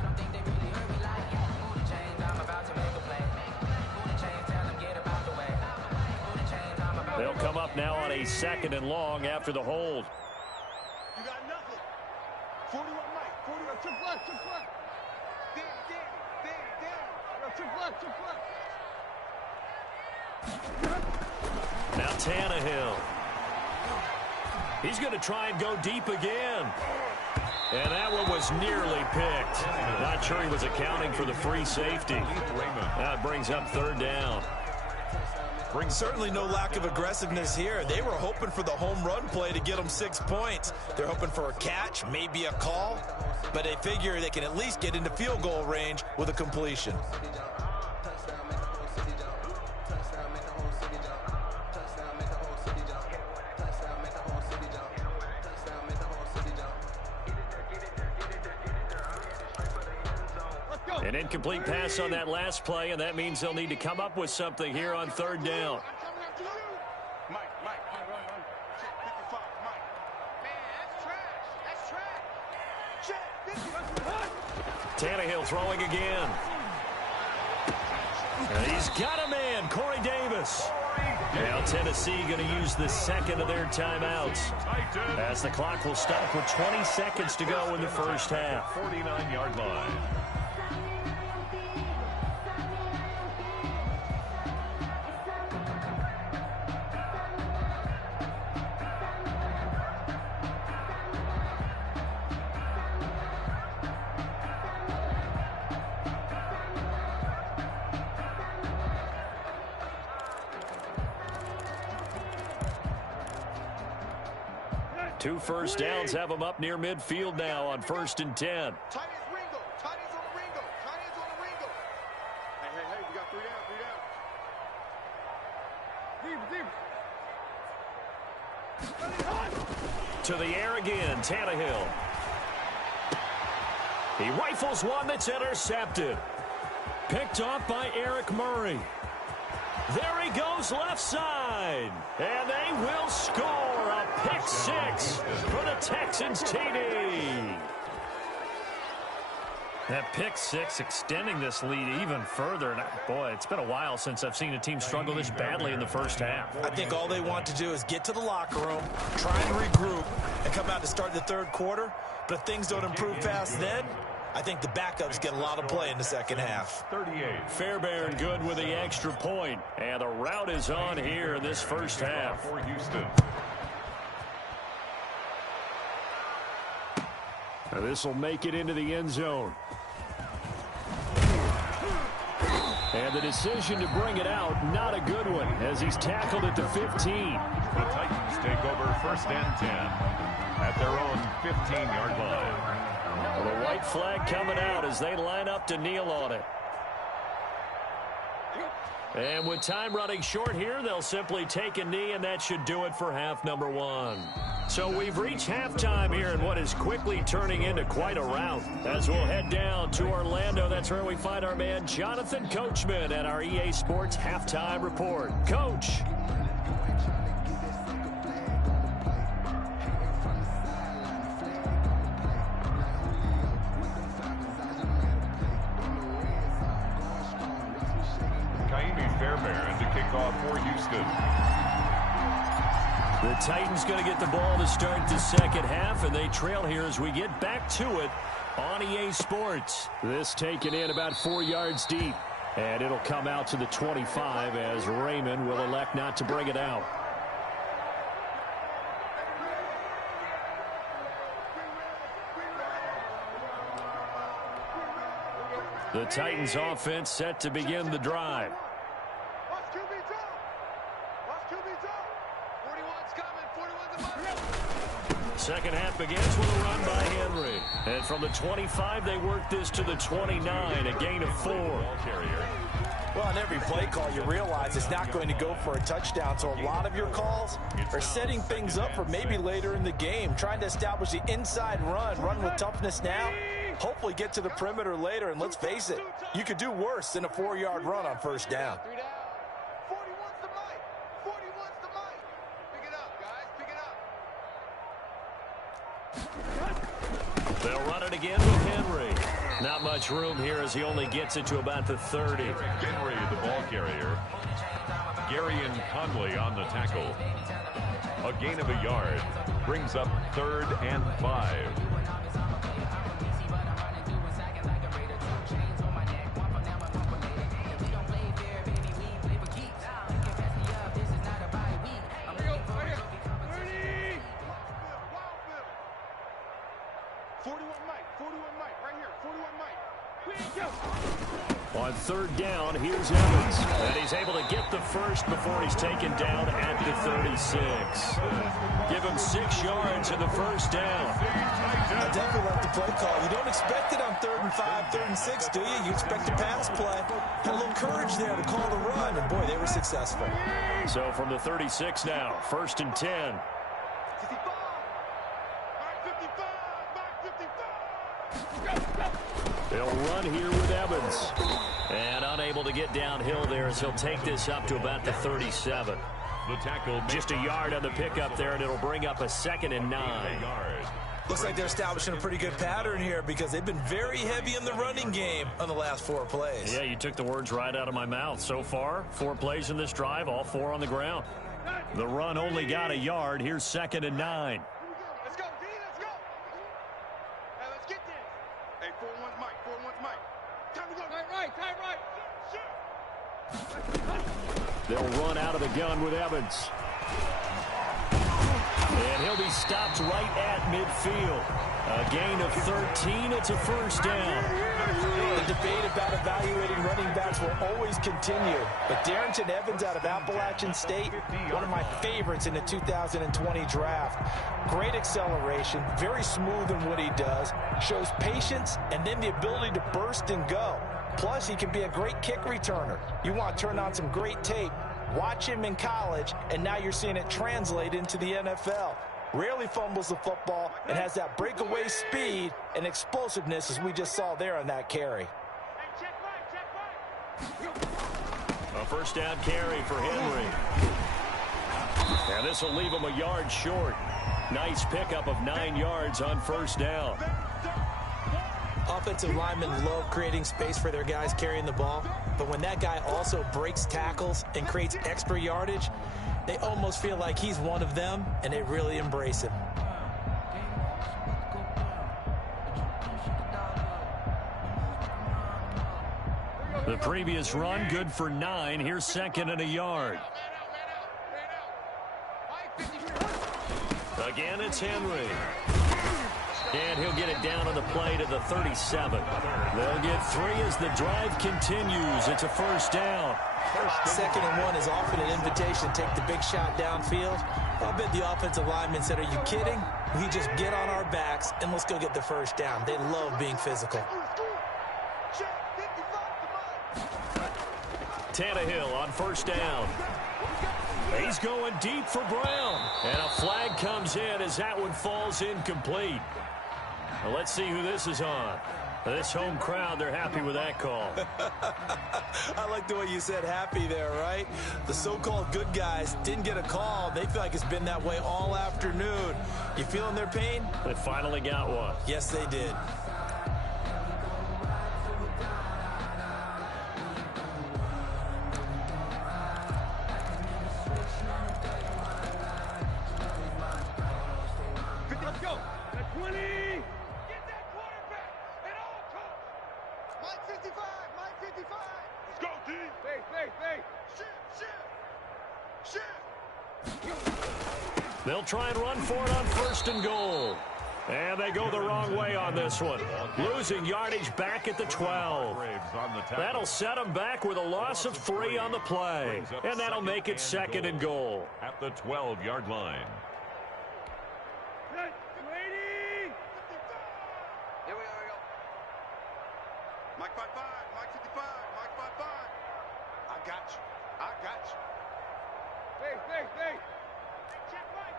They'll come up now on a 2nd and long after the hold. You got nothing. 41 Mike, 41, chip left. Danny. Chip left. Now Tannehill. He's going to try and go deep again. And that one was nearly picked. Not sure he was accounting for the free safety. That brings up third down. Certainly no lack of aggressiveness here. They were hoping for the home run play to get them 6 points. They're hoping for a catch, maybe a call, but they figure they can at least get into field goal range with a completion. An incomplete pass on that last play, and that means they'll need to come up with something here on third down. Tannehill throwing again. And he's got a man, Corey Davis. Now Tennessee going to use the second of their timeouts, as the clock will stop with 20 seconds to go in the first half. 49-yard line. Two first downs have them up near midfield now on 1st and 10. Tight ends Ringo. Tight ends on the Ringo. Tight ends on the Ringo. Hey, we got 3 down, 3 down. To the air again, Tannehill. He rifles one that's intercepted. Picked off by Eric Murray. There he goes left side. And they will score a pick 6 for the Texans TD. That pick 6 extending this lead even further. And boy, it's been a while since I've seen a team struggle this badly in the first half. I think all they want to do is get to the locker room, try and regroup, and come out to start the third quarter. But if things don't improve fast then, I think the backups get a lot of play in the second half. 38. Fairbairn good with the extra point. And the route is on here in this first half. For Houston. Now this will make it into the end zone. And the decision to bring it out, not a good one, as he's tackled at the 15. The Titans take over 1st and 10 at their own 15-yard line. Well, the white flag coming out as they line up to kneel on it. And with time running short here, they'll simply take a knee, and that should do it for half number 1. So we've reached halftime here in what is quickly turning into quite a rout. As we'll head down to Orlando, that's where we find our man Jonathan Coachman at our EA Sports Halftime Report. Coach. Fairbairn to kick off for Houston. The Titans going to get the ball to start the second half, and they trail here as we get back to it on EA Sports. This taken in about 4 yards deep, and it'll come out to the 25 as Raymond will elect not to bring it out. The Titans offense set to begin the drive. Second half begins with a run by Henry. And from the 25, they work this to the 29, a gain of 4. Well, on every play call, you realize it's not going to go for a touchdown. So a lot of your calls are setting things up for maybe later in the game, trying to establish the inside run with toughness now, hopefully get to the perimeter later. And let's face it, you could do worse than a 4-yard run on 1st down. They'll run it again with Henry. Not much room here as he only gets it to about the 30. Henry, the ball carrier. Gary and Conley on the tackle. A gain of a yard. Brings up 3rd and 5. On third down, here's Evans. And he's able to get the first before he's taken down at the 36. Give him 6 yards in the first down. I definitely like the play call. You don't expect it on 3rd and 5, 3rd and 6, do you? You expect a pass play. Had a little courage there to call the run, and boy, they were successful. So from the 36 now, 1st and 10. They'll run here with Evans. And unable to get downhill there as he'll take this up to about the 37. The tackle Just a yard on the pickup there, and it'll bring up a 2nd and 9. Looks like they're establishing a pretty good pattern here because they've been very heavy in the running game on the last 4 plays. Yeah, you took the words right out of my mouth. So far, 4 plays in this drive, all 4 on the ground. The run only got a yard. Here's 2nd and 9. Let's go, D, let's go. Hey, let's get this. Hey, 4-1's Mike, 4-1's Mike. Time to go. Time right. They'll run out of the gun with Evans. And he'll be stopped right at midfield. A gain of 13. It's a first down. The debate about evaluating running backs will always continue. But Darrington Evans out of Appalachian State, one of my favorites in the 2020 draft. Great acceleration, very smooth in what he does, shows patience, and then the ability to burst and go. Plus, he can be a great kick returner. You want to turn on some great tape. Watch him in college, and now you're seeing it translate into the NFL. Rarely fumbles the football and has that breakaway speed and explosiveness as we just saw there on that carry. A first down carry for Henry. And this will leave him a yard short. Nice pickup of 9 yards on first down. Offensive linemen love creating space for their guys carrying the ball, but when that guy also breaks tackles and creates extra yardage, they almost feel like he's one of them, and they really embrace him. The previous run, good for 9. Here's 2nd and a yard. Again, it's Henry. And he'll get it down on the play to the 37. They'll get 3 as the drive continues. It's a first down. 2nd and 1 is often an invitation to take the big shot downfield. I bet the offensive lineman said, are you kidding? We just get on our backs and let's go get the first down. They love being physical. Tannehill on first down. He's going deep for Brown. And a flag comes in as that one falls incomplete. Well, let's see who this is on. This home crowd, they're happy with that call. I like the way you said happy there, right? The so-called good guys didn't get a call. They feel like it's been that way all afternoon. You feeling their pain? They finally got one. Yes, they did. Let's go. At 20. Get that quarterback at all costs. Mike 55. Mike 55. Let's go, D. Hey. Shift. They'll try and run for it on 1st and goal. And they go the wrong way on this one. Losing yardage back at the 12. That'll set them back with a loss of 3 on the play. And that'll make it 2nd and goal. At the 12-yard line. Here we go. Mike 55, Mike 55, Mike 55. I got you. Hey. Check Mike.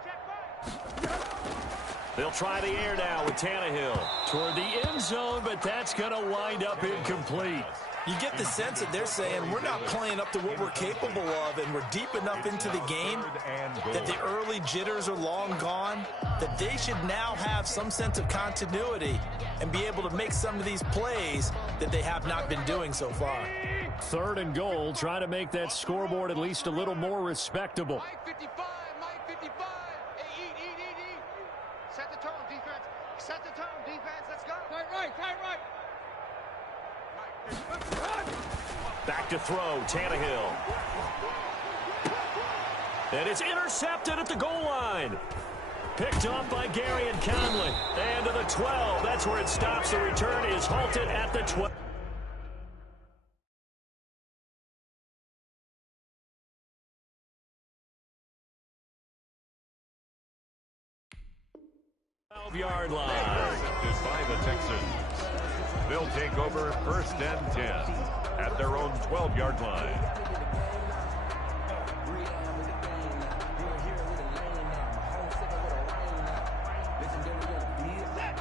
They'll try the air now with Tannehill toward the end zone, but that's going to wind up incomplete. You get the sense that they're saying we're not playing up to what we're capable of, and we're deep enough into the game that the early jitters are long gone, that they should now have some sense of continuity and be able to make some of these plays that they have not been doing so far. 3rd and goal, try to make that scoreboard at least a little more respectable. Mike 55, Mike 55. Hey, eat. Set the tone, defense. Let's go. Tight right. Back to throw, Tannehill. And it's intercepted at the goal line. Picked up by Gary and Conley. And to the 12. That's where it stops. The return is halted at the 12. 12-yard line. Intercepted by the Texans. They'll take over 1st and 10 at their own 12-yard line.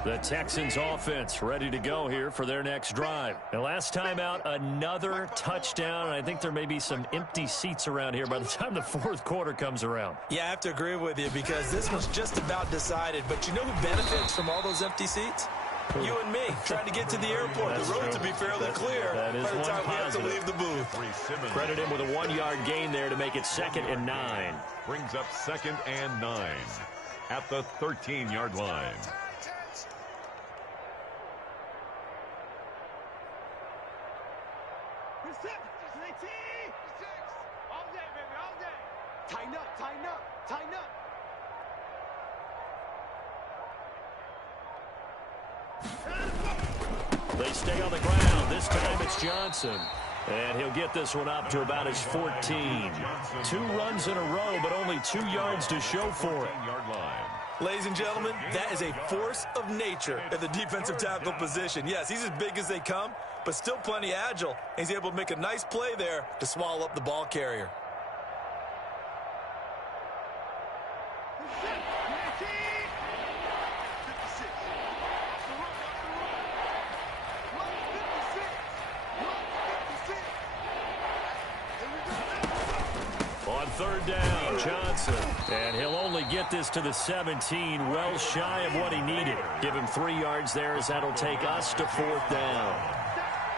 The Texans offense ready to go here for their next drive. And last time out, another touchdown. And I think there may be some empty seats around here by the time the fourth quarter comes around. Yeah, I have to agree with you because this was just about decided. But you know who benefits from all those empty seats? You and me, trying to get to the airport. The road to be fairly clear by the time we have to leave the booth. Credit him with a 1-yard gain there to make it 2nd and 9. Brings up 2nd and 9 at the 13-yard line. All day, baby, all day. Tighten up, tighten up, tighten up. They stay on the ground. This time it's Johnson. And he'll get this one up to about his 14. 2 runs in a row, but only 2 yards to show for it. Ladies and gentlemen, that is a force of nature at the defensive tackle position. Yes, he's as big as they come, but still plenty agile. He's able to make a nice play there to swallow up the ball carrier. On 3rd down, Johnson. And he'll only get this to the 17, well shy of what he needed. Give him 3 yards there as that'll take us to 4th down.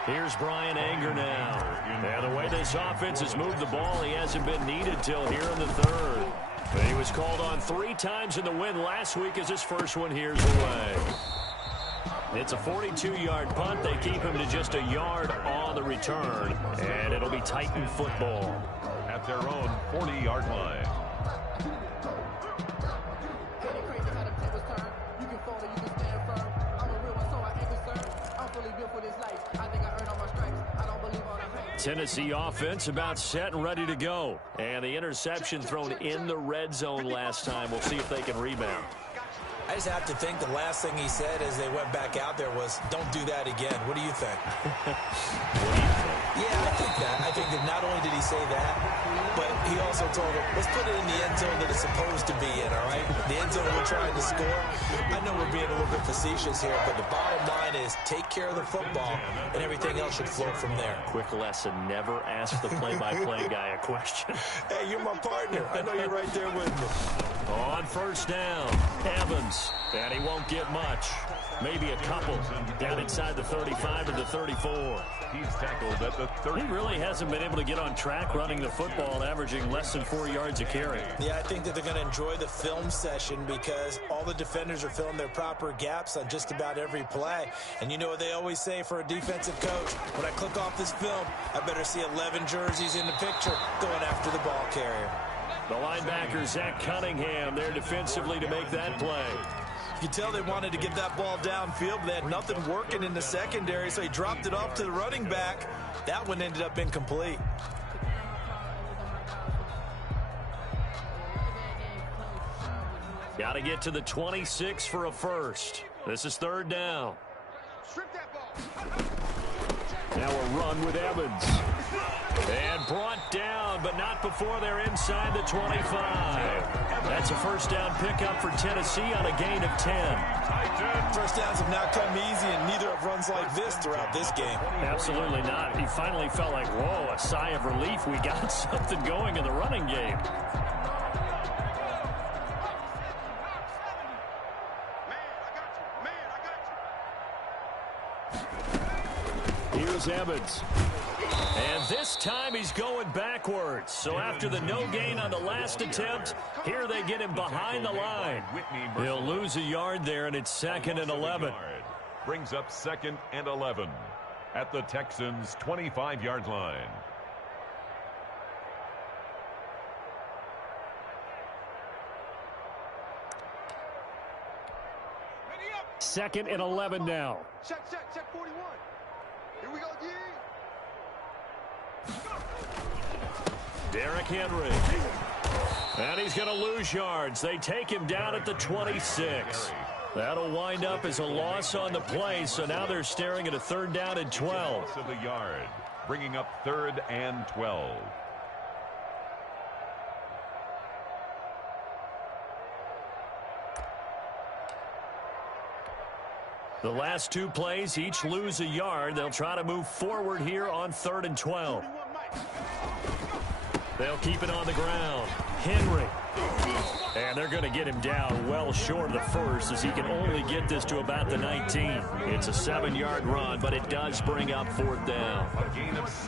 Here's Brian Anger now. And the way this offense has moved the ball, he hasn't been needed till here in the 3rd. But he was called on 3 times in the win last week as his first one here's away. It's a 42-yard punt. They keep him to just a yard on the return. And it'll be Titan football. At their own 40-yard line. Tennessee offense about set and ready to go. And the interception thrown in the red zone last time. We'll see if they can rebound. I just have to think the last thing he said as they went back out there was, don't do that again. What do you think? Yeah, I think that. I think that not only did he say that, but he also told him, let's put it in the end zone that it's supposed to be in, all right? The end zone we're trying to score. I know we're being a little bit facetious here, but the bottom line is take care of the football, and everything else should flow from there. Quick lesson, never ask the play-by-play guy a question. Hey, you're my partner. I know you're right there with me. On 1st down, Evans, and he won't get much. Maybe a couple down inside the 35 to the 34. He's tackled at the 30. He really hasn't been able to get on track running the football, averaging less than 4 yards a carry. Yeah, I think that they're going to enjoy the film session because all the defenders are filling their proper gaps on just about every play. And you know what they always say for a defensive coach? When I click off this film, I better see 11 jerseys in the picture going after the ball carrier. The linebacker, Zach Cunningham, there defensively to make that play. You can tell they wanted to get that ball downfield, but they had nothing working in the secondary, so he dropped it off to the running back. That one ended up incomplete. Got to get to the 26 for a first. This is 3rd down. Strip that ball. Now a run with Evans. And brought down, but not before they're inside the 25. That's a 1st down pickup for Tennessee on a gain of 10. First downs have not come easy, and neither have runs like this throughout this game. Absolutely not. He finally felt like, whoa, a sigh of relief. We got something going in the running game. Here's Evans. And this time he's going backwards. So after the no gain on the last attempt, here they get him behind the line. He'll lose a yard there, and it's 2nd and 11. Brings up 2nd and 11 at the Texans' 25-yard line. Second and 11 now. Check 41. Here we go, D. Derrick Henry. And he's going to lose yards. They take him down at the 26. That'll wind up as a loss on the play, so now they're staring at a 3rd down and 12. Of the yard, bringing up 3rd and 12. The last 2 plays, each lose a yard. They'll try to move forward here on 3rd and 12. They'll keep it on the ground. Henry. And they're going to get him down well short of the first, as he can only get this to about the 19. It's a 7-yard run, but it does bring up 4th down.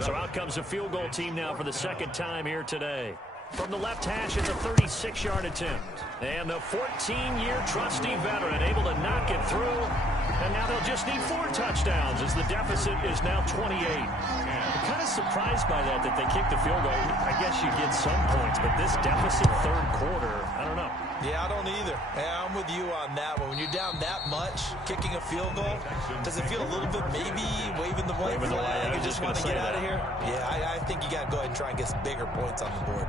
So out comes the field goal team now for the 2nd time here today. From the left hash, it's a 36-yard attempt. And the 14-year trusty veteran able to knock it through. And now they'll just need 4 touchdowns as the deficit is now 28. I'm kind of surprised by that they kicked the field goal. I guess you get some points, but this deficit 3rd quarter, I don't know. Yeah, I don't either. Yeah, I'm with you on that one. When you're down that much, kicking a field goal, does it feel a little bit maybe waving the white flag? You just want to get out of here? Yeah, I think you got to go ahead and try and get some bigger points on the board.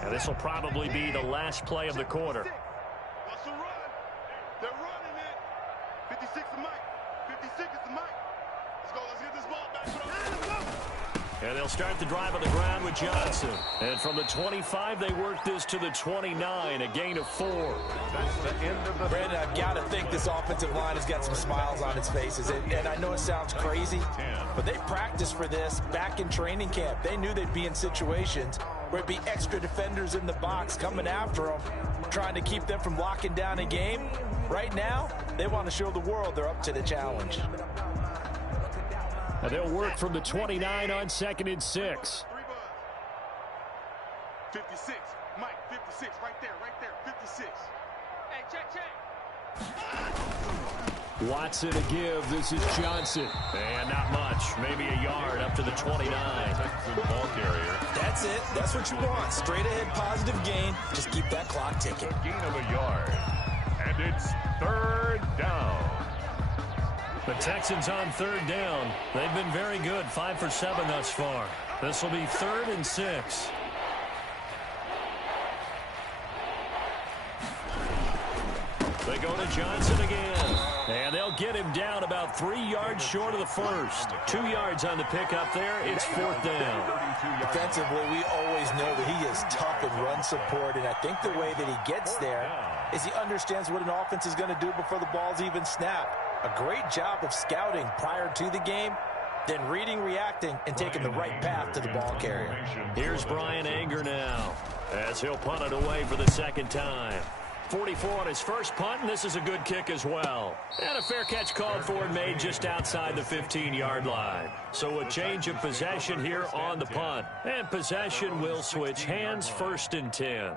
And this will probably be the last play of the quarter. They're running it. 56 to Mike. 56 is the Mike. Let's get this ball back. And they'll start the drive on the ground with Johnson. And from the 25, they work this to the 29, a gain of 4. That's the end of the... Brandon, I've got to think this offensive line has got some smiles on its faces. And I know it sounds crazy, but they practiced for this back in training camp. They knew they'd be in situations where it'd be extra defenders in the box coming after them, trying to keep them from locking down a game. Right now, they want to show the world they're up to the challenge. And they'll work from the 29 on 2nd and 6. 56, Mike, 56, right there, 56. Hey, check. Watson to give. This is Johnson. And not much. Maybe a yard up to the 29. Ball carrier. That's it. That's what you want. Straight ahead, positive gain. Just keep that clock ticking. Gain of a yard. And it's 3rd down. The Texans on 3rd down. They've been very good, 5 for 7 thus far. This will be 3rd and 6. They go to Johnson again. And they'll get him down about 3 yards short of the first. 2 yards on the pickup there. It's 4th down. Defensively, we always know that he is tough in run support, and I think the way that he gets there is he understands what an offense is going to do before the ball's even snapped. A great job of scouting prior to the game, then reading, reacting, and taking the right path to the ball carrier. Here's Brian Anger now, as he'll punt it away for the 2nd time. 44 on his first punt, and this is a good kick as well. And a fair catch called for and made just outside the 15-yard line. So a change of possession here on the punt. And possession will switch hands, 1st and 10.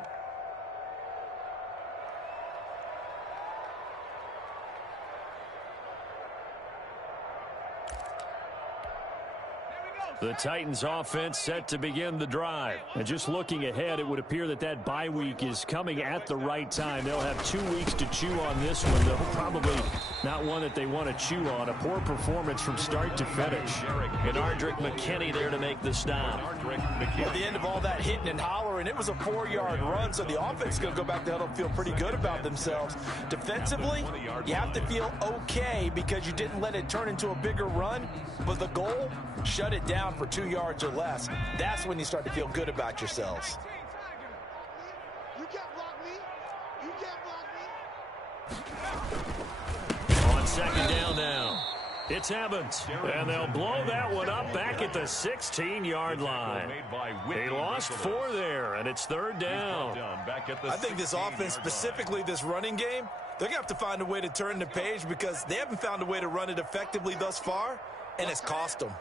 The Titans offense set to begin the drive. And just looking ahead, it would appear that bye week is coming at the right time. They'll have 2 weeks to chew on this one, though probably not one that they want to chew on. A poor performance from start to finish. And Ardrick McKinney there to make the stop. At the end of all that hitting and hollering, it was a 4-yard run, so the offense is going to go back to huddle and feel pretty good about themselves. Defensively, you have to feel okay because you didn't let it turn into a bigger run, but the goal, shut it down for 2 yards or less. That's when you start to feel good about yourselves. You can't block me. You can't block me. On 2nd down now, it's Evans. And they'll blow that one up back at the 16-yard line. They lost 4 there, and it's 3rd down. I think this offense, specifically this running game, they're going to have to find a way to turn the page because they haven't found a way to run it effectively thus far, and it's cost them.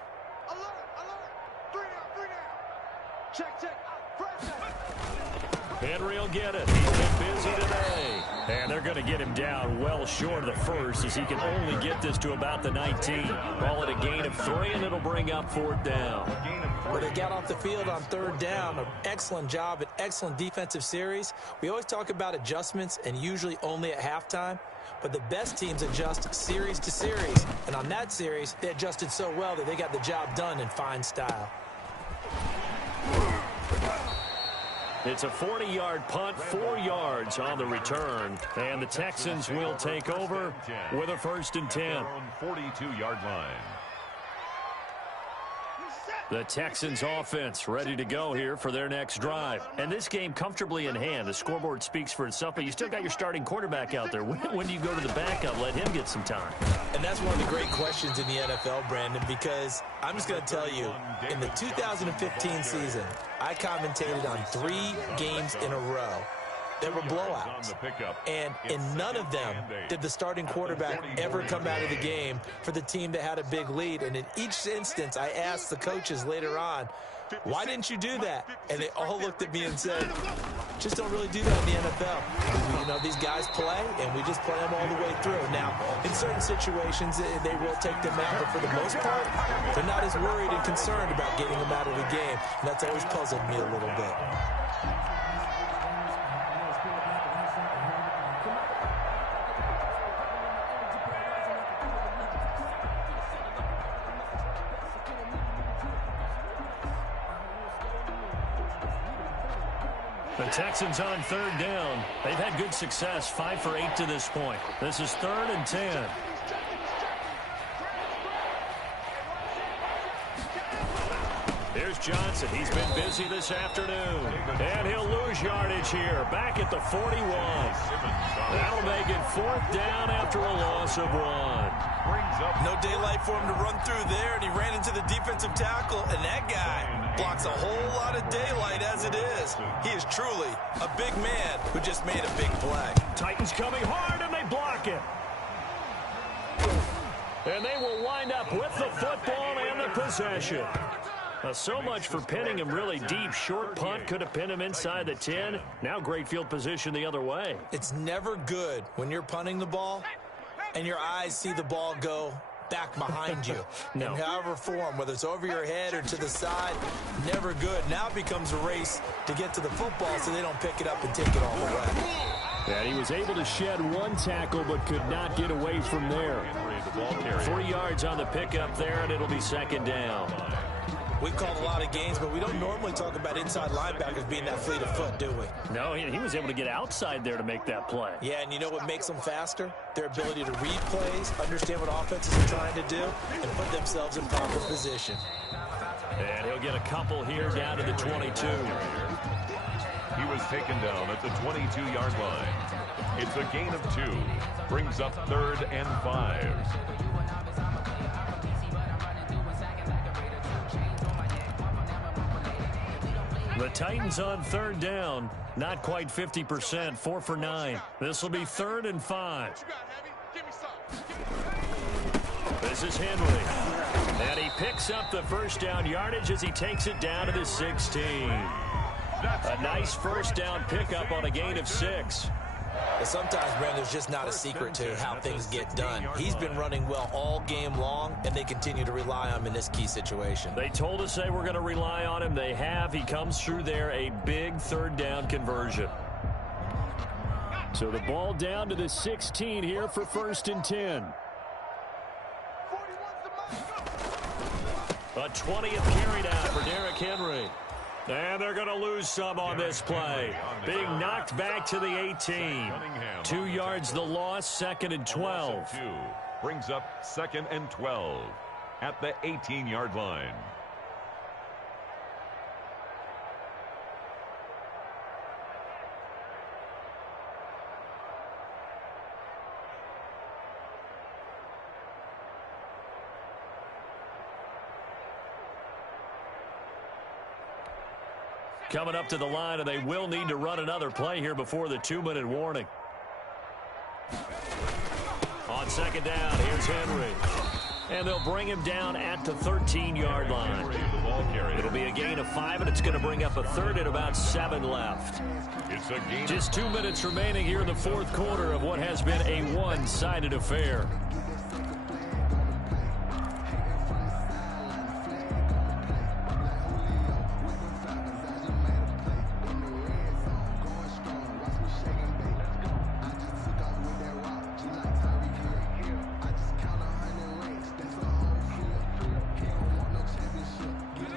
Henry will get it. He's been busy today. And they're going to get him down well short of the first, as he can only get this to about the 19. Call it a gain of 3, and it'll bring up 4th down. Well, they got off the field on 3rd down. An excellent job, an excellent defensive series. We always talk about adjustments, and usually only at halftime. But the best teams adjust series to series. And on that series, they adjusted so well that they got the job done in fine style. It's a 40-yard punt, 4 yards on the return. And the Texans will take over with a 1st and 10. 42-yard line. The Texans offense ready to go here for their next drive. And this game comfortably in hand. The scoreboard speaks for itself, but you still got your starting quarterback out there. When do you go to the backup, let him get some time? And that's one of the great questions in the NFL, Brandon, because I'm just going to tell you, in the 2015 season, I commentated on 3 games in a row. There were blowouts, and in none of them did the starting quarterback ever come out of the game for the team that had a big lead. And in each instance, I asked the coaches later on, why didn't you do that? And they all looked at me and said, just don't really do that in the NFL. You know, these guys play, and we just play them all the way through. Now, in certain situations, they will take them out, but for the most part, they're not as worried and concerned about getting them out of the game. And that's always puzzled me a little bit. The Texans on 3rd down. They've had good success, 5 for 8 to this point. This is 3rd and 10. Here's Johnson. He's been busy this afternoon. And he'll lose yardage here. Back at the 41. That'll make it 4th down after a loss of 1. No daylight for him to run through there, and he ran into the defensive tackle, and that guy blocks a whole lot of daylight as it is. He is truly a big man who just made a big play. Titans coming hard, and they block it. And they will wind up with the football and the possession. So much for pinning him really deep. Short punt could have pinned him inside the 10. Now great field position the other way. It's never good when you're punting the ball and your eyes see the ball go back behind you. No. In however form, whether it's over your head or to the side, never good. Now it becomes a race to get to the football so they don't pick it up and take it all the way. Yeah, he was able to shed 1 tackle but could not get away from there. 3 yards on the pickup there, and it'll be 2nd down. We've called a lot of games, but we don't normally talk about inside linebackers being that fleet of foot, do we? No, he was able to get outside there to make that play. Yeah, and you know what makes them faster? Their ability to read plays, understand what offenses are trying to do, and put themselves in proper position. And he'll get a couple here down to the 22. He was taken down at the 22-yard line. It's a gain of 2. Brings up 3rd and 5. The Titans on 3rd down. Not quite 50%. 4 for 9. This will be 3rd and 5. This is Henry. And he picks up the 1st down yardage as he takes it down to the 16. A nice 1st down pickup on a gain of 6. Sometimes, Brandon, there's just not a secret to how things get done. He's been running well all game long, and they continue to rely on him in this key situation. They told us they were going to rely on him. They have. He comes through there, a big 3rd down conversion. So the ball down to the 16 here for 1st and 10. A 20th carry down for Derrick Henry. And they're going to lose some on this play. Being knocked back to the 18. 2 yards the loss, 2nd and 12. Brings up 2nd and 12 at the 18-yard line. Coming up to the line, and they will need to run another play here before the 2-minute warning. On 2nd down, here's Henry. And they'll bring him down at the 13-yard line. It'll be a gain of 5, and it's going to bring up a 3rd and about 7 left. Just 2 minutes remaining here in the 4th quarter of what has been a one-sided affair.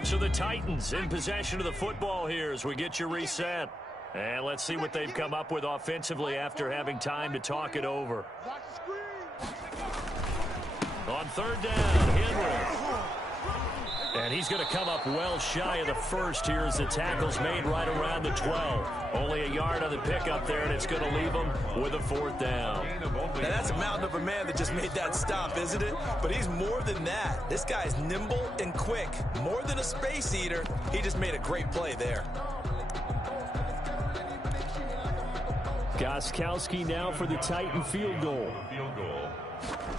So the Titans in possession of the football here as we get you reset. And let's see what they've come up with offensively after having time to talk it over. On third down, Henry. And he's going to come up well shy of the first here as the tackle's made right around the 12. Only a yard on the pickup there, and it's going to leave him with a fourth down. Now, that's a mountain of a man that just made that stop, isn't it? But he's more than that. This guy's nimble and quick. More than a space eater. He just made a great play there. Gostkowski now for the Titan field goal.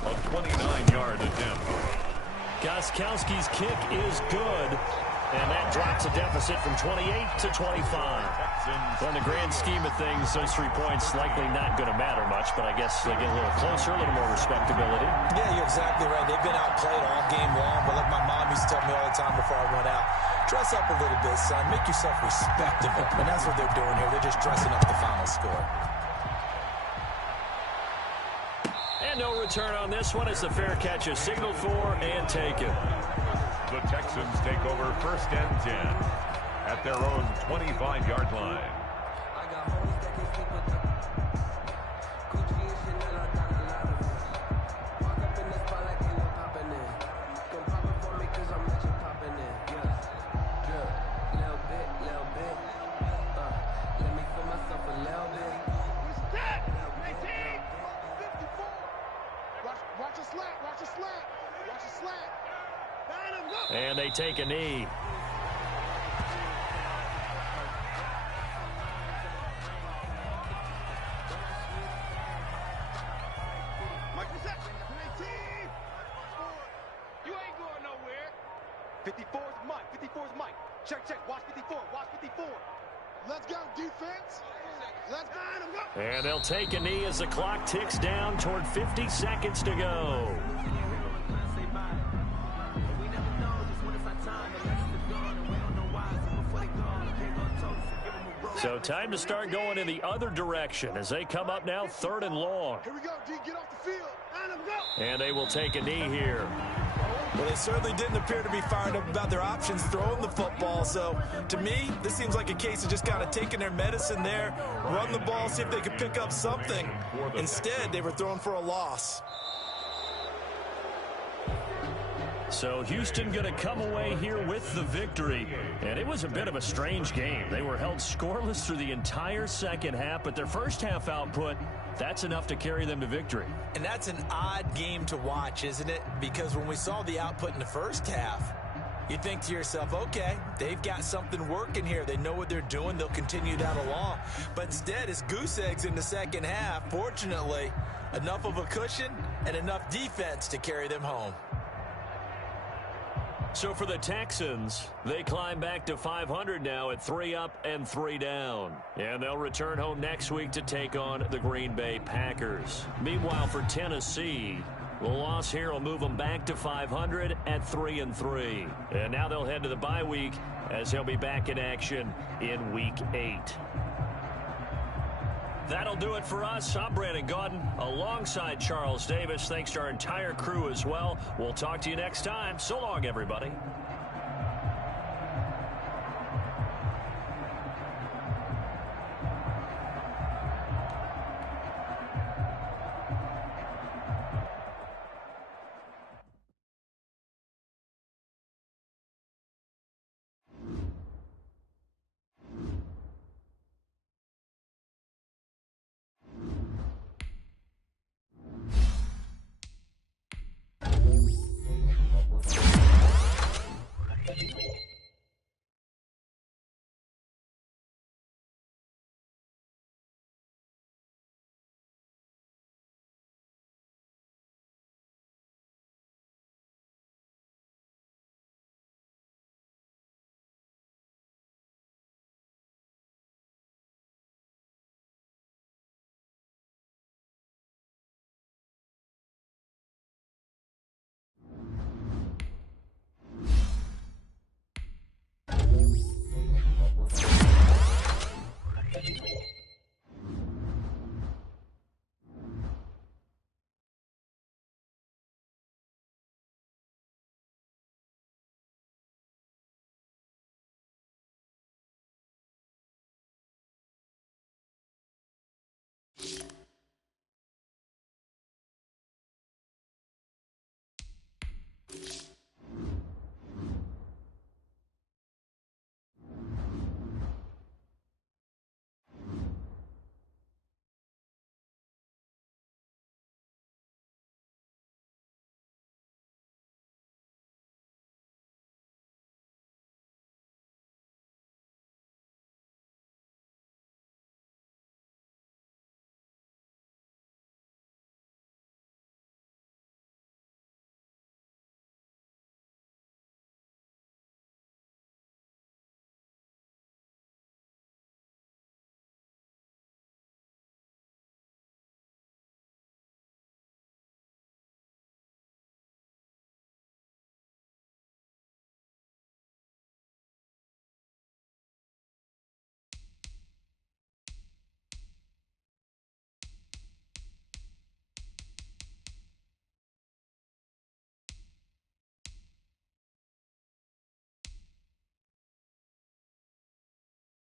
A 29-yard attempt. Gostkowski's kick is good, and that drops a deficit from 28 to 25. Well, in the grand scheme of things, those 3 points likely not going to matter much, but I guess they get a little closer, a little more respectability. Yeah, you're exactly right. They've been outplayed all game long, but like my mom used to tell me all the time before I went out, dress up a little bit, son. Make yourself respectable. And that's what they're doing here. They're just dressing up the final score. And no return on this one as the fair catch is signaled for and taken. The Texans take over 1st and 10 at their own 25-yard line. And they take a knee. You ain't going nowhere. 54 is Mike. 54 is Mike. Check, check. Watch 54. Watch 54. Let's go, defense. Let's go. And they'll take a knee as the clock ticks down toward 50 seconds to go. So time to start going in the other direction as they come up now 3rd and long. Here we go, D. Get off the field. And they will take a knee here. Well, they certainly didn't appear to be fired up about their options throwing the football. So, to me, this seems like a case of just kind of taking their medicine there, run the ball, see if they could pick up something. Instead, they were throwing for a loss. So Houston going to come away here with the victory. And it was a bit of a strange game. They were held scoreless through the entire second half, but their first half output, that's enough to carry them to victory. And that's an odd game to watch, isn't it? Because when we saw the output in the first half, you think to yourself, okay, they've got something working here. They know what they're doing. They'll continue that along. But instead, it's goose eggs in the second half. Fortunately, enough of a cushion and enough defense to carry them home. So for the Texans, they climb back to 500 now at 3 up and 3 down. And they'll return home next week to take on the Green Bay Packers. Meanwhile, for Tennessee, the loss here will move them back to 500 at 3-3. And now they'll head to the bye week as they'll be back in action in Week 8. That'll do it for us. I'm Brandon Gaudin alongside Charles Davis. Thanks to our entire crew as well. We'll talk to you next time. So long, everybody.